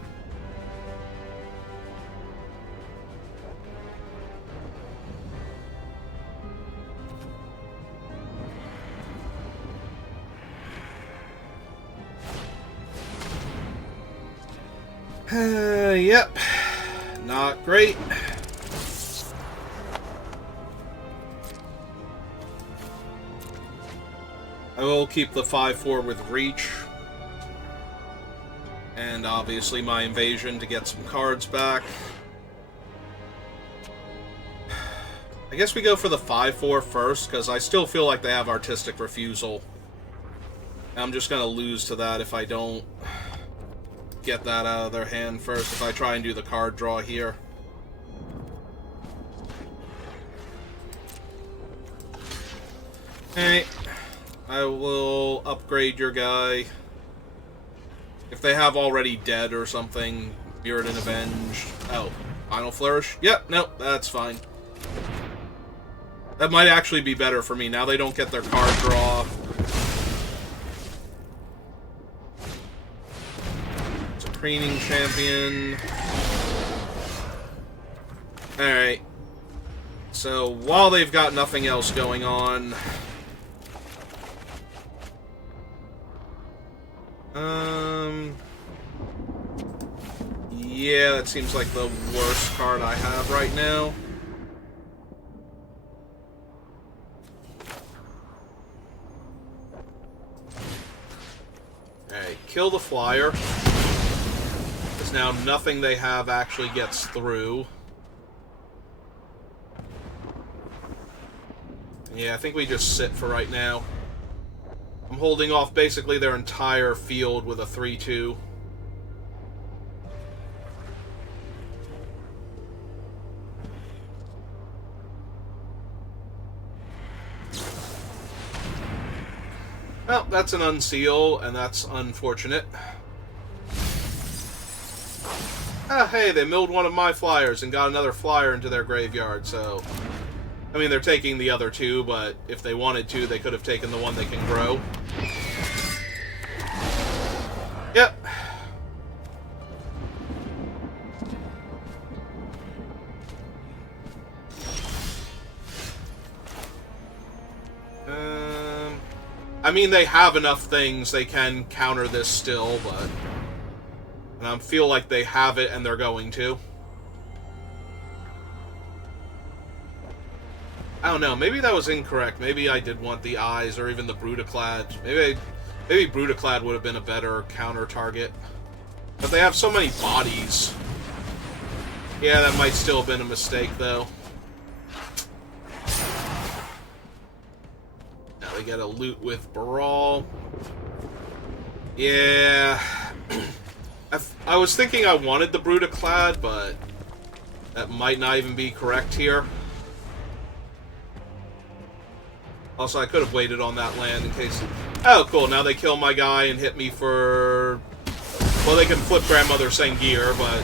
Yep. Not great. I will keep the 5/4 with reach. And obviously my invasion to get some cards back. I guess we go for the 5/4 first, because I still feel like they have artistic refusal. I'm just gonna lose to that if I don't get that out of their hand first, if I try and do the card draw here. Alright. I will upgrade your guy. If they have already dead or something, Mirrodin Avenged. Oh, Final Flourish? Yep, no, that's fine. That might actually be better for me. Now they don't get their card draw. Supreming Champion. Alright. So, while they've got nothing else going on... Yeah, that seems like the worst card I have right now. Alright, kill the flyer. Because now nothing they have actually gets through. Yeah, I think we just sit for right now. I'm holding off basically their entire field with a 3-2. Well, that's an unseal, and that's unfortunate. Ah, hey, they milled one of my flyers and got another flyer into their graveyard, so... I mean, they're taking the other two, but if they wanted to, they could have taken the one they can grow. Yep. I mean, they have enough things they can counter this still, but... And I feel like they have it and they're going to. I don't know, maybe that was incorrect. Maybe I did want the eyes or even the Brutaclad. Maybe Brutaclad would have been a better counter target. But they have so many bodies. Yeah, that might still have been a mistake, though. Now they get a loot with Baral. Yeah. I was thinking I wanted the Brutaclad, but that might not even be correct here. Also, I could have waited on that land in case... Oh, cool. Now they kill my guy and hit me for... Well, they can flip Grandmother Sengir, but...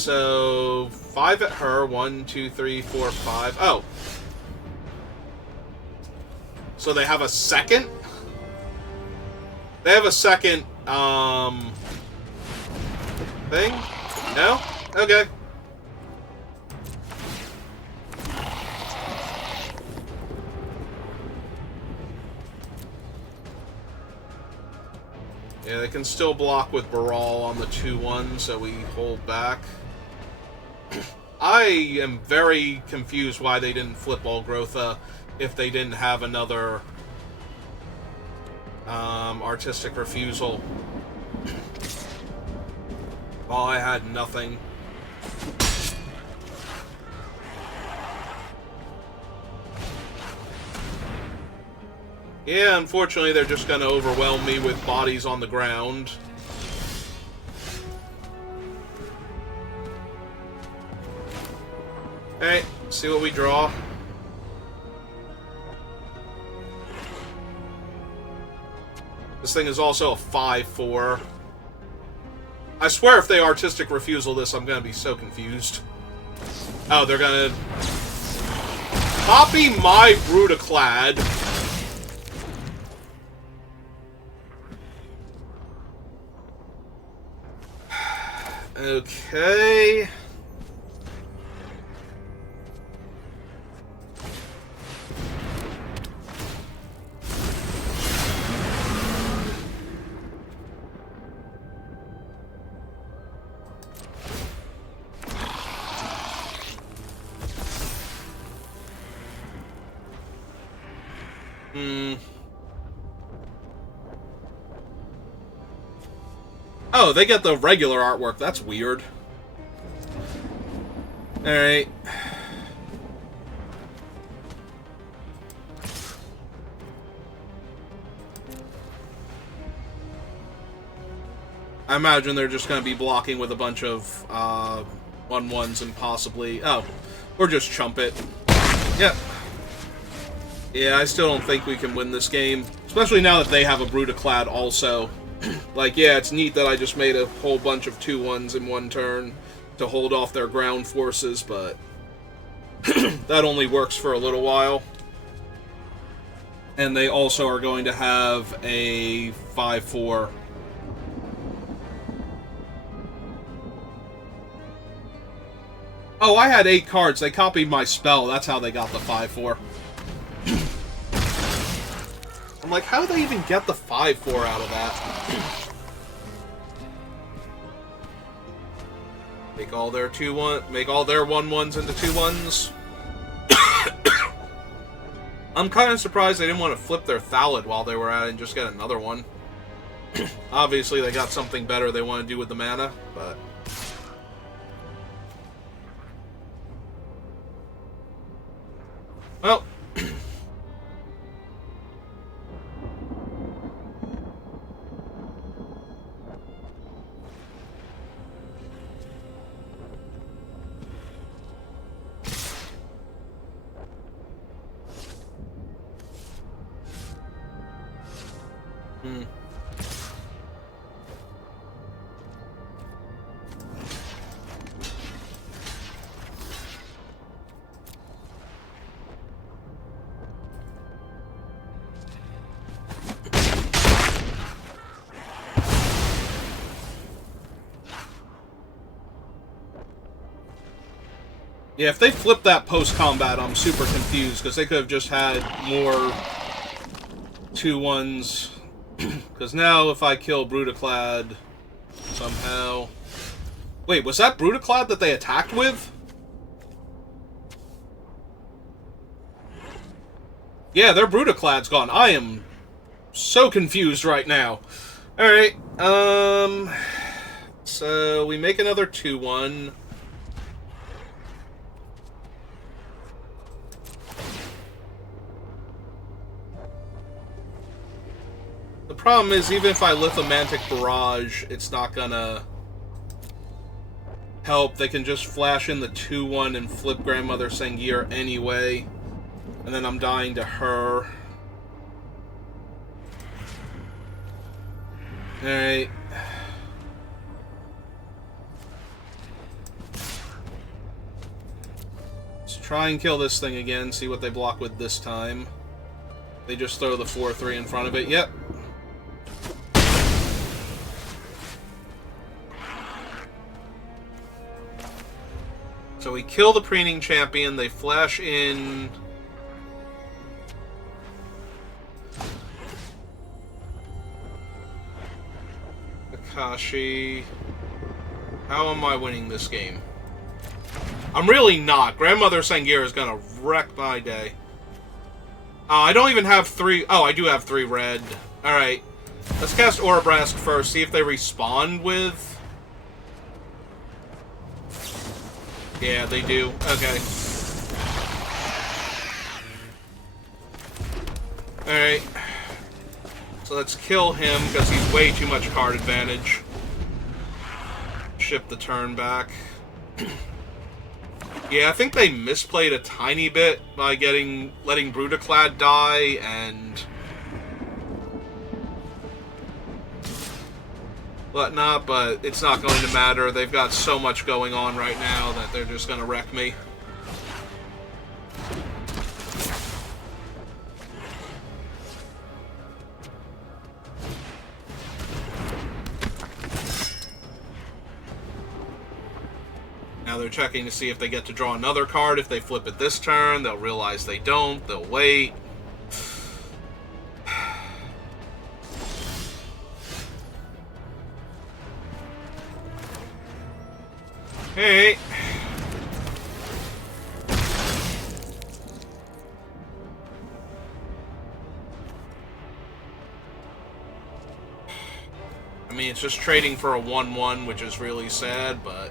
So... 5 at her. 1, 2, 3, 4, 5. Oh. So they have a second? They have a second, thing? No? Okay. Yeah, they can still block with Baral on the 2-1, so we hold back. I am very confused why they didn't flip Olgrotha if they didn't have another artistic refusal. Well, I had nothing. Yeah, unfortunately, they're just going to overwhelm me with bodies on the ground. Alright, see what we draw. This thing is also a 5-4. I swear if they artistic refusal this, I'm going to be so confused. Oh, they're going to... Copy my Brutaclad. Okay. Oh, they get the regular artwork. That's weird. Alright. I imagine they're just going to be blocking with a bunch of 1/1s and possibly... Oh, or just chump it. Yep. Yeah, I still don't think we can win this game. Especially now that they have a Brutaclad also. Like, yeah, it's neat that I just made a whole bunch of 2/1s in one turn to hold off their ground forces, but that only works for a little while. And they also are going to have a 5/4. Oh, I had 8 cards. They copied my spell. That's how they got the 5/4. I'm like, how did they even get the 5/4 out of that? Make all their 2/1, make all their 1/1s into 2/1s. I'm kind of surprised they didn't want to flip their Thallid while they were at it and just get another one. Obviously, they got something better they want to do with the mana, but... Well... Yeah, if they flip that post-combat, I'm super confused, because they could have just had more 2/1s. Because now, if I kill Brutaclad, somehow... Wait, was that Brutaclad that they attacked with? Yeah, their Brutaclad's gone. I am so confused right now. Alright, so we make another 2/1. The problem is, even if I Lithomantic Barrage, it's not gonna help. They can just flash in the 2/1 and flip Grandmother Sangir anyway. And then I'm dying to her. Alright. Let's try and kill this thing again, see what they block with this time. They just throw the 4/3 in front of it. Yep. So we kill the Preening Champion, they flash in... Akashi... How am I winning this game? I'm really not. Grandmother Sangir is gonna wreck my day. I don't even have 3... Oh, I do have 3 red. Alright. Let's cast Orobrask first, see if they respond with... Yeah, they do. Okay. Alright. So let's kill him, because he's way too much card advantage. Ship the turn back. Yeah, I think they misplayed a tiny bit by letting Brutaclad die, and... whatnot, but it's not going to matter. They've got so much going on right now that they're just going to wreck me. Now they're checking to see if they get to draw another card. If they flip it this turn, they'll realize they don't. They'll wait. Hey. I mean, it's just trading for a 1/1, which is really sad, but...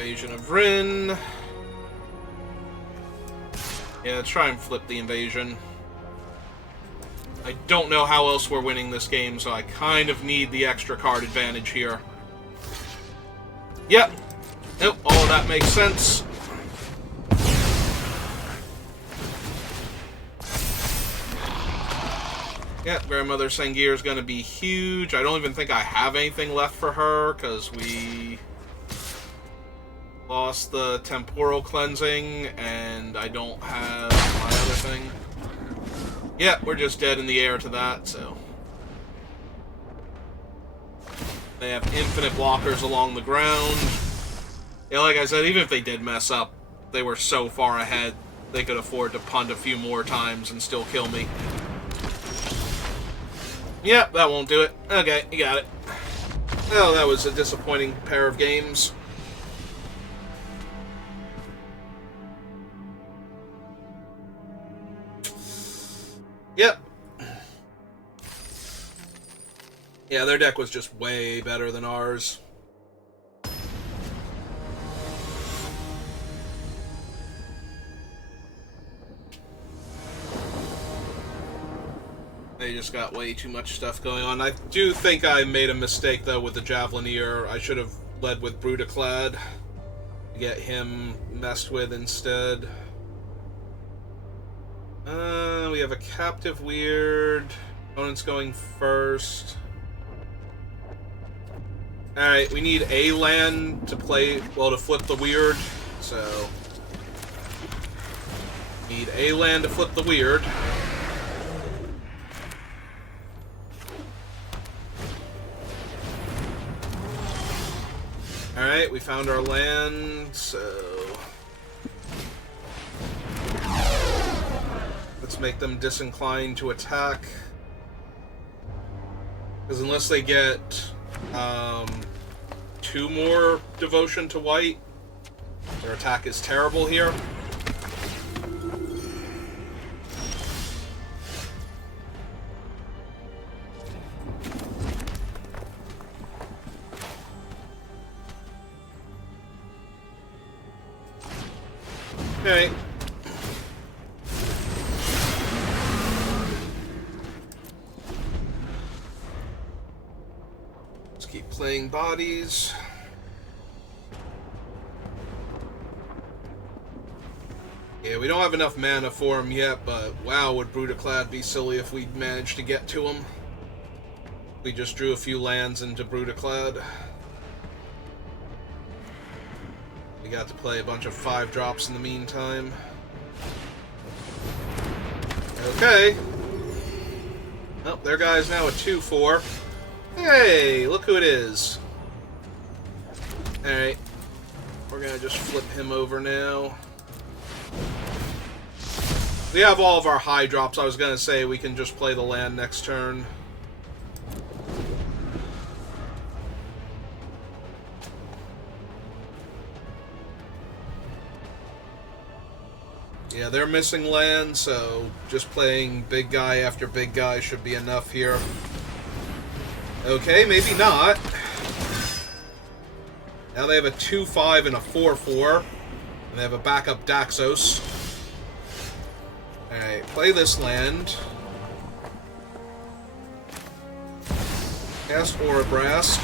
Invasion of Rin. Yeah, let's try and flip the invasion. I don't know how else we're winning this game, so I kind of need the extra card advantage here. Yep. Nope, all of that makes sense. Yep, Grandmother Sengir is going to be huge. I don't even think I have anything left for her, because we lost the temporal cleansing, and I don't have my other thing. Yeah, we're just dead in the air to that, so. They have infinite blockers along the ground. Yeah, like I said, even if they did mess up, they were so far ahead, they could afford to punt a few more times and still kill me. Yep, that won't do it. Okay, you got it. Oh, that was a disappointing pair of games. Yep. Yeah, their deck was just way better than ours. They just got way too much stuff going on. I do think I made a mistake, though, with the Javelineer. I should have led with Brutaclad to get him messed with instead. We have a Captive Weird. Opponent's going first. Alright, we need a land to play, well, to flip the Weird, so. Need a land to flip the Weird. Alright, we found our land, so. Let's make them disinclined to attack. Because unless they get 2 more devotion to white, their attack is terrible here. Okay. Let's keep playing bodies. Yeah, we don't have enough mana for him yet, but wow, would Brutaclad be silly if we managed to get to him. We just drew a few lands into Brutaclad. We got to play a bunch of 5-drops in the meantime. Okay. Oh, their guy's now a 2/4. Hey, look who it is. Alright. We're gonna just flip him over now. We have all of our high drops. I was gonna say we can just play the land next turn. Yeah, they're missing land, so just playing big guy after big guy should be enough here. Okay, maybe not. Now they have a 2/5 and a 4/4. And they have a backup Daxos. Alright, play this land. Cast Aurabrask.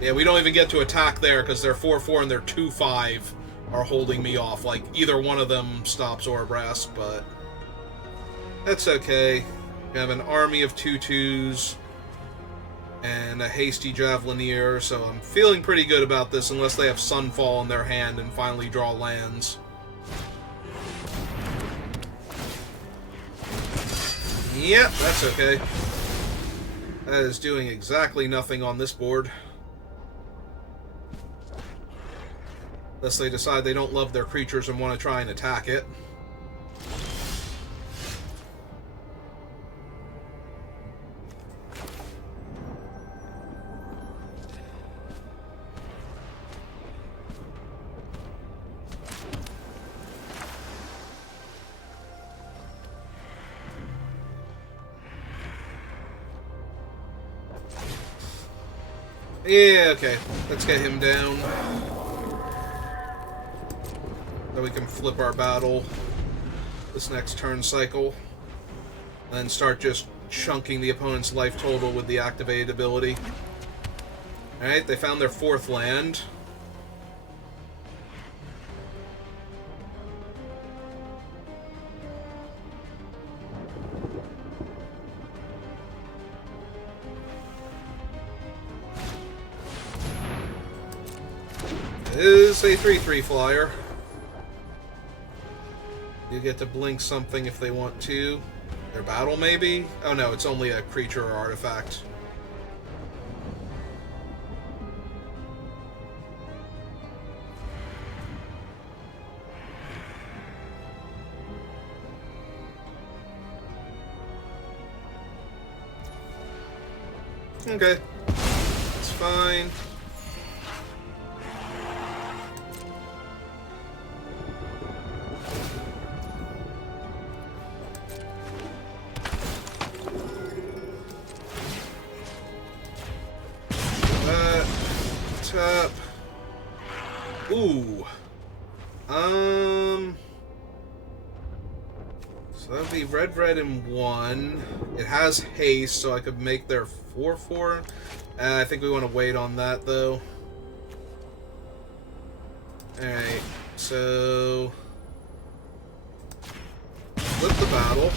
Yeah, we don't even get to attack there because their 4/4 and their 2/5 are holding me off. Like, either one of them stops Aurabrask, but that's okay. We have an army of 2/2s and a hasty Javelineer, so I'm feeling pretty good about this unless they have Sunfall in their hand and finally draw lands. Yep, that's okay. That is doing exactly nothing on this board. Unless they decide they don't love their creatures and want to try and attack it. Yeah, okay. Let's get him down. Then we can flip our battle this next turn cycle. And then start just chunking the opponent's life total with the activated ability. Alright, they found their 4th land. It is a 3/3 flyer. You get to blink something if they want to. Their battle, maybe? Oh no, it's only a creature or artifact. Okay. It's fine. Tap. Ooh. So that'd be red, and 1. It has haste, so I could make their 4/4. I think we want to wait on that, though. Alright, so... flip the battle.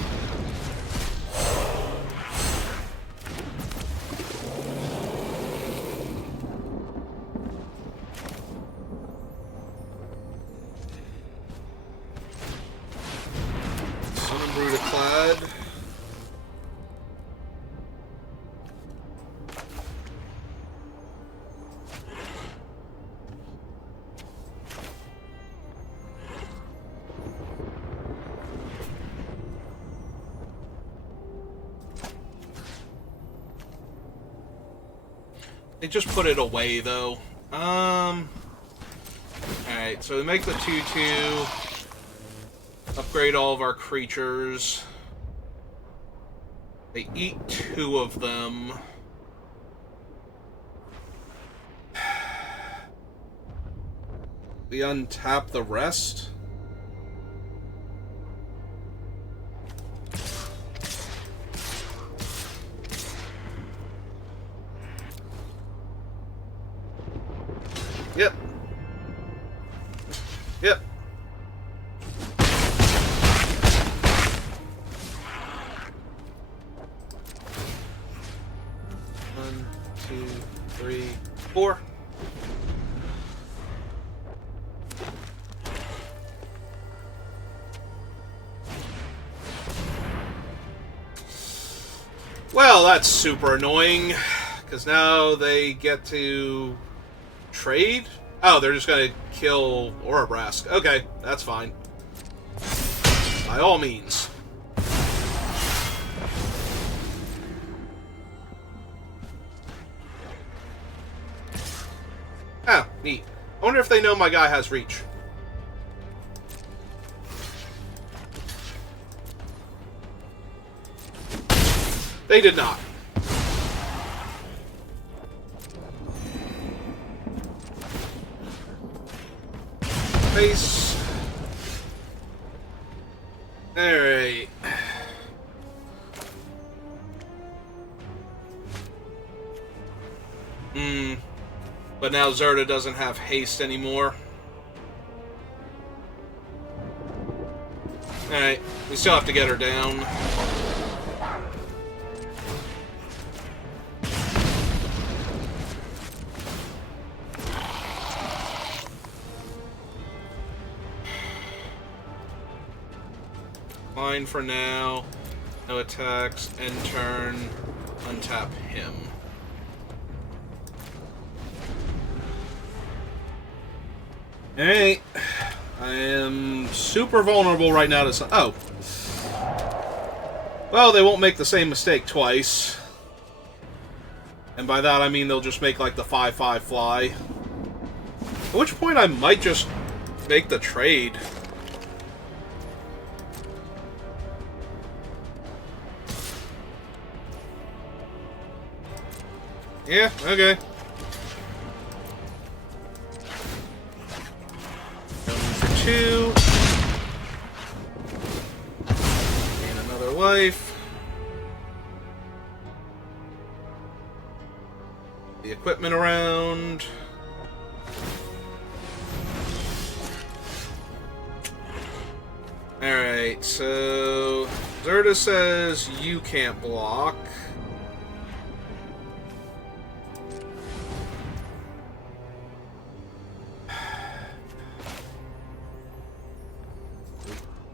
Brutaclad. They just put it away, though. Alright, so we make the 2/2. Upgrade all of our creatures. They eat 2 of them. We untap the rest. Yep. Yep. One, 2, 3, 4. Well, that's super annoying, because now they get to trade? Oh, they're just going to kill Orobrask. Okay, that's fine. By all means. Ah, neat. I wonder if they know my guy has reach. They did not. Face. Alright. But now Zerta doesn't have haste anymore. Alright, we still have to get her down. Fine for now. No attacks. End turn. Untap him. Alright. I am super vulnerable right now to... Oh. Well, they won't make the same mistake twice. And by that I mean they'll just make like the 5/5 fly. At which point I might just make the trade. Yeah, okay. life. The equipment around. Alright, so Zerda says you can't block.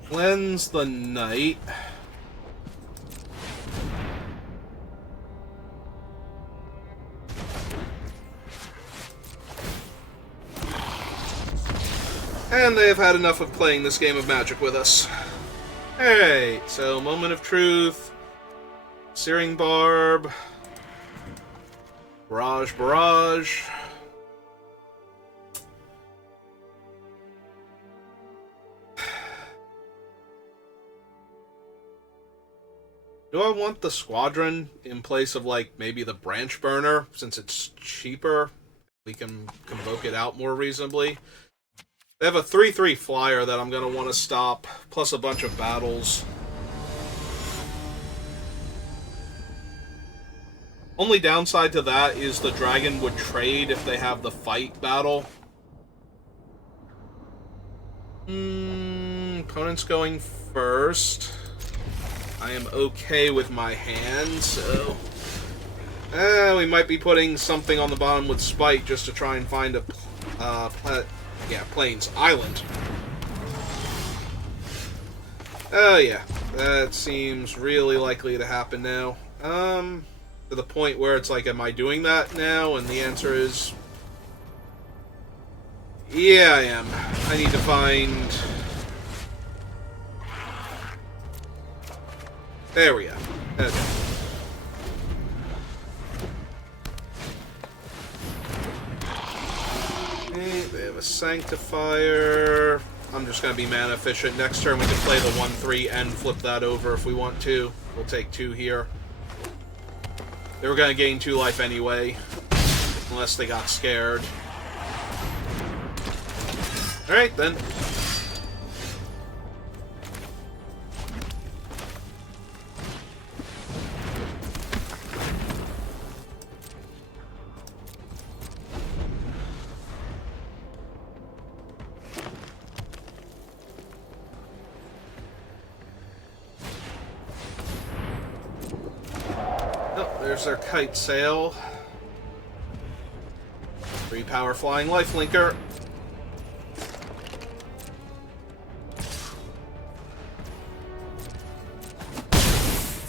Cleanse the night. And they have had enough of playing this game of Magic with us. Alright, so Moment of Truth, Searing Barb, Barrage. Do I want the Squadron in place of, like, maybe the Branch Burner, since it's cheaper? We can convoke it out more reasonably. They have a 3/3 flyer that I'm going to want to stop, plus a bunch of battles. Only downside to that is the dragon would trade if they have the fight battle. Opponent's going first. I am okay with my hand, so... we might be putting something on the bottom with Spite just to try and find a... Plains Island. Oh, yeah. That seems really likely to happen now. To the point where it's like, am I doing that now? And the answer is... yeah, I am. I need to find... there we go. Okay. They have a Sanctifier. I'm just going to be mana efficient. Next turn we can play the 1/3 and flip that over if we want to. We'll take 2 here. They were going to gain 2 life anyway. Unless they got scared. Alright then. There's their Kite Sail. 3 power flying lifelinker.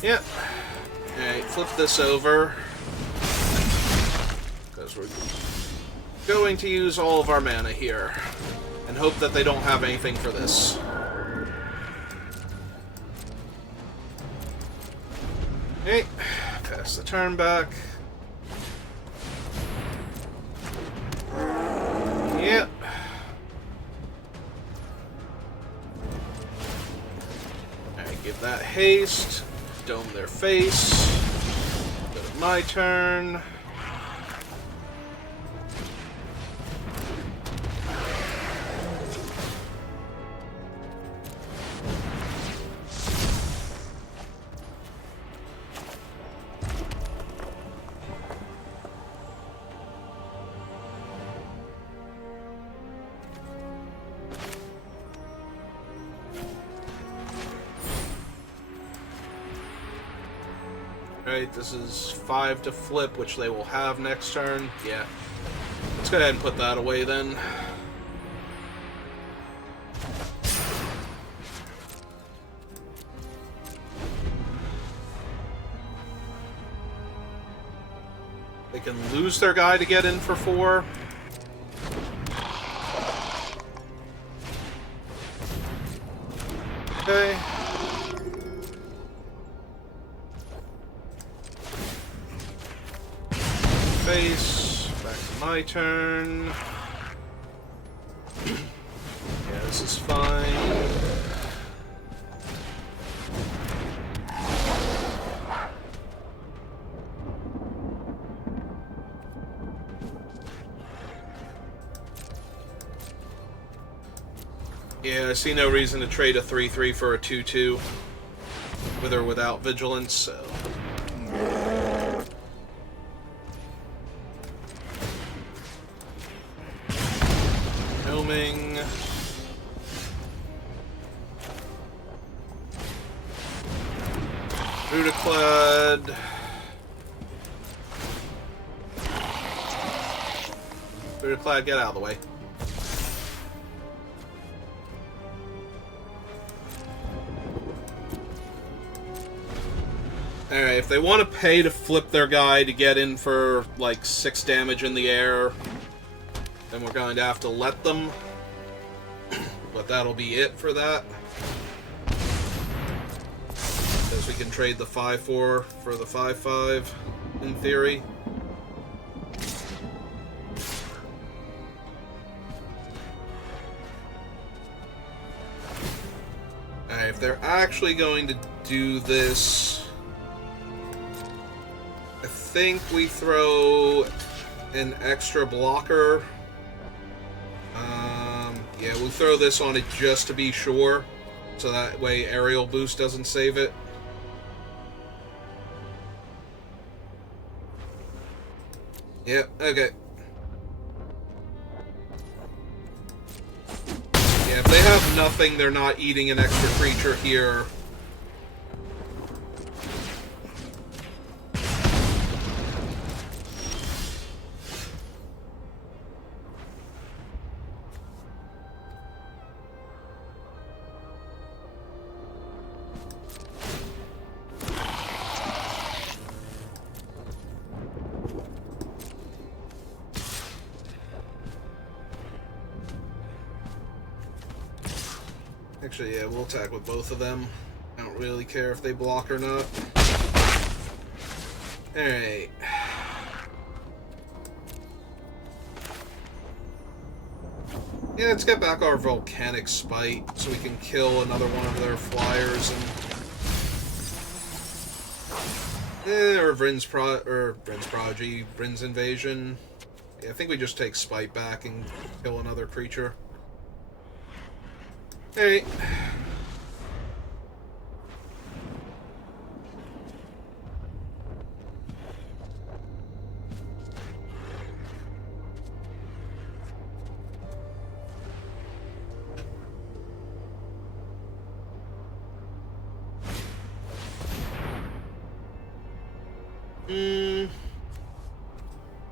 Yep. Alright, flip this over. Because we're going to use all of our mana here. And hope that they don't have anything for this. Okay. Pass the turn back. Yep. Alright, give that haste. Dome their face. Go to my turn. Right, this is 5 to flip, which they will have next turn. Yeah. Let's go ahead and put that away then. They can lose their guy to get in for 4. Okay. Face. Back to my turn. Yeah, this is fine. Yeah, I see no reason to trade a 3/3 for a 2/2. with or without vigilance, so... Homing. Rudiclad. Rudiclad, get out of the way. Alright, if they want to pay to flip their guy to get in for, like, 6 damage in the air, then we're going to have to let them. But that'll be it for that. Because we can trade the 5-4 for the 5-5, in theory. Alright, if they're actually going to do this... I think we throw an extra blocker. Yeah, we'll throw this on it just to be sure, so that way aerial boost doesn't save it. Yep, okay. Yeah, if they have nothing, they're not eating an extra creature here. Actually, yeah, we'll attack with both of them. I don't really care if they block or not. Alright. Yeah, let's get back our Volcanic Spite so we can kill another one of their flyers and... or Vryn's Prodigy, Vryn's Invasion. Yeah, I think we just take Spite back and kill another creature. Alright.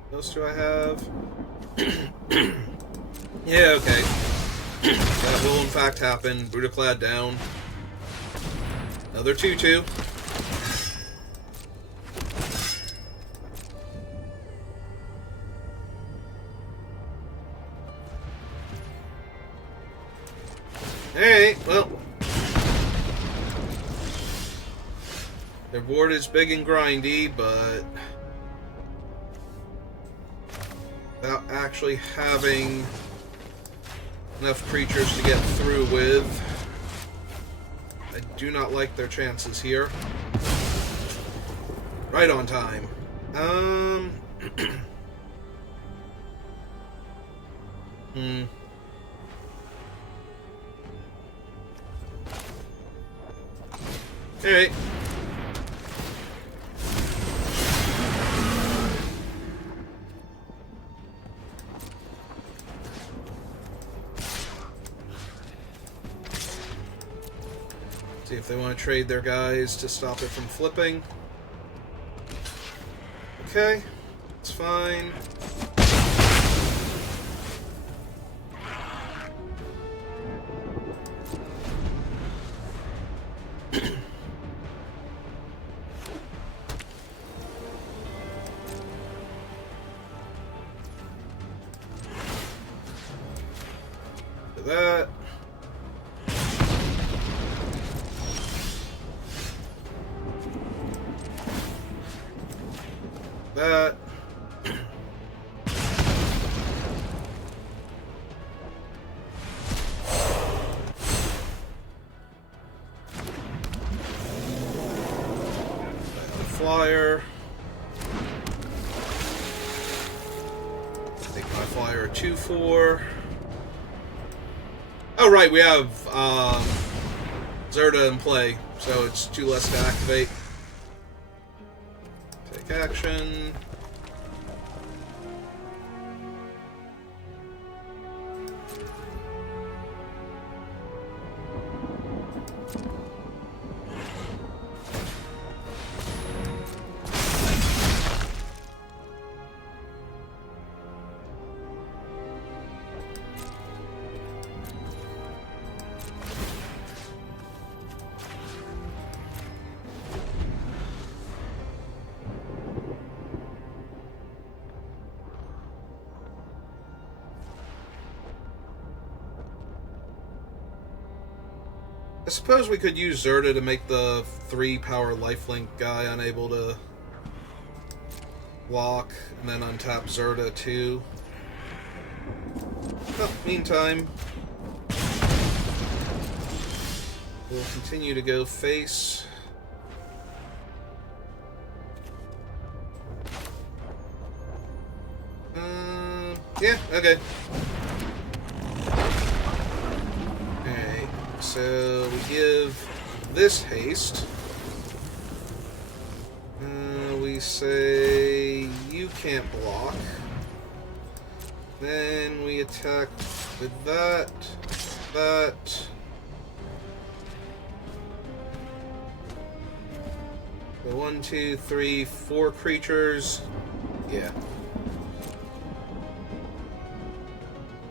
What else do I have? Yeah, okay. That will in fact happen. Brutaclad down. Another 2-2. Alright, well. Their board is big and grindy, but without actually having enough creatures to get through with, I do not like their chances here. Right on time. Alright. See if they want to trade their guys to stop it from flipping. Okay, it's fine. That. That. Flyer. Take my flyer 2-4. Oh right, we have Zerda in play, so it's 2 less to activate. Take action. I suppose we could use Zerda to make the 3-power lifelink guy unable to block, and then untap Zerda too. Well, meantime, we'll continue to go face. Yeah, okay. So we give this haste. We say you can't block. Then we attack with that. So 1, 2, 3, 4 creatures. Yeah.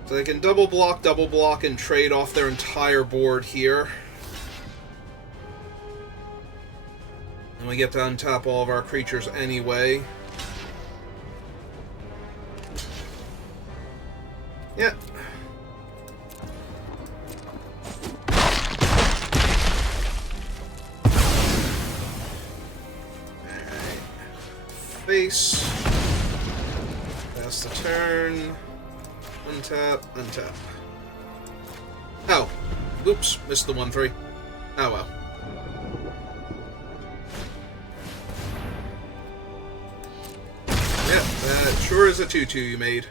So they can double block, and trade off their entire board here. And we get to untap all of our creatures anyway. Yeah. Alright. Face. Pass the turn. Untap, untap. Oh. Oops, missed the 1/3. Oh well. Yeah, that sure is a 2/2 you made.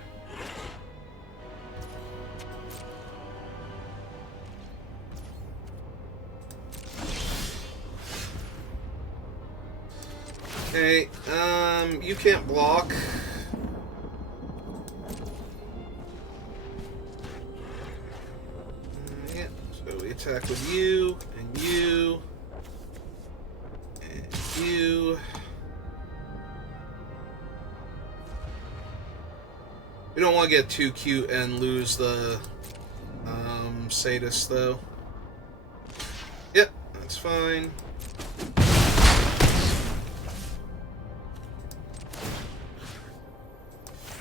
Okay, you can't block. Attack with you, and you, and you. We don't want to get too cute and lose the Sadist, though. Yep, that's fine.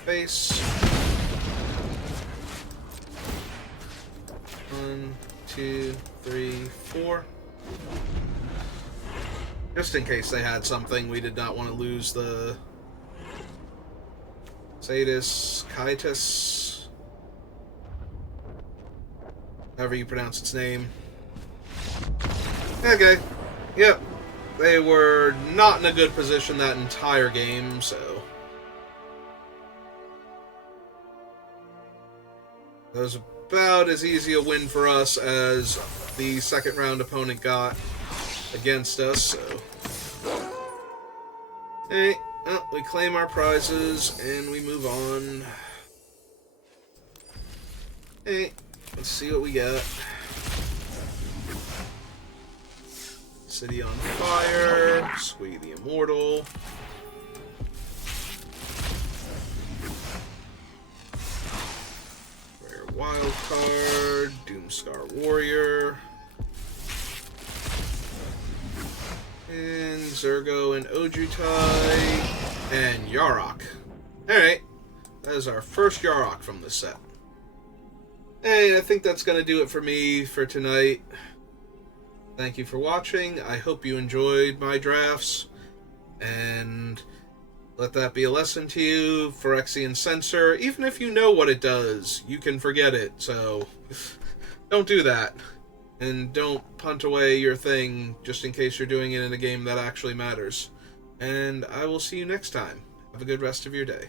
Face. 1, 2, 3, 4. Just in case they had something, we did not want to lose the Sadist, Kaitis, however you pronounce its name. Okay, yep. They were not in a good position that entire game, so that was about as easy a win for us as the second round opponent got against us, so. Hey, well, we claim our prizes and we move on. Hey, let's see what we got. City on Fire, Squee the Immortal. Rare Wild Card, Doomscar Warrior. And Zurgo and Ojutai. And Yarok. Alright, that is our first Yarok from this set. Hey, I think that's going to do it for me for tonight. Thank you for watching. I hope you enjoyed my drafts. And let that be a lesson to you. Phyrexian Censor, even if you know what it does, you can forget it. So, don't do that. And don't punt away your thing just in case you're doing it in a game that actually matters. And I will see you next time. Have a good rest of your day.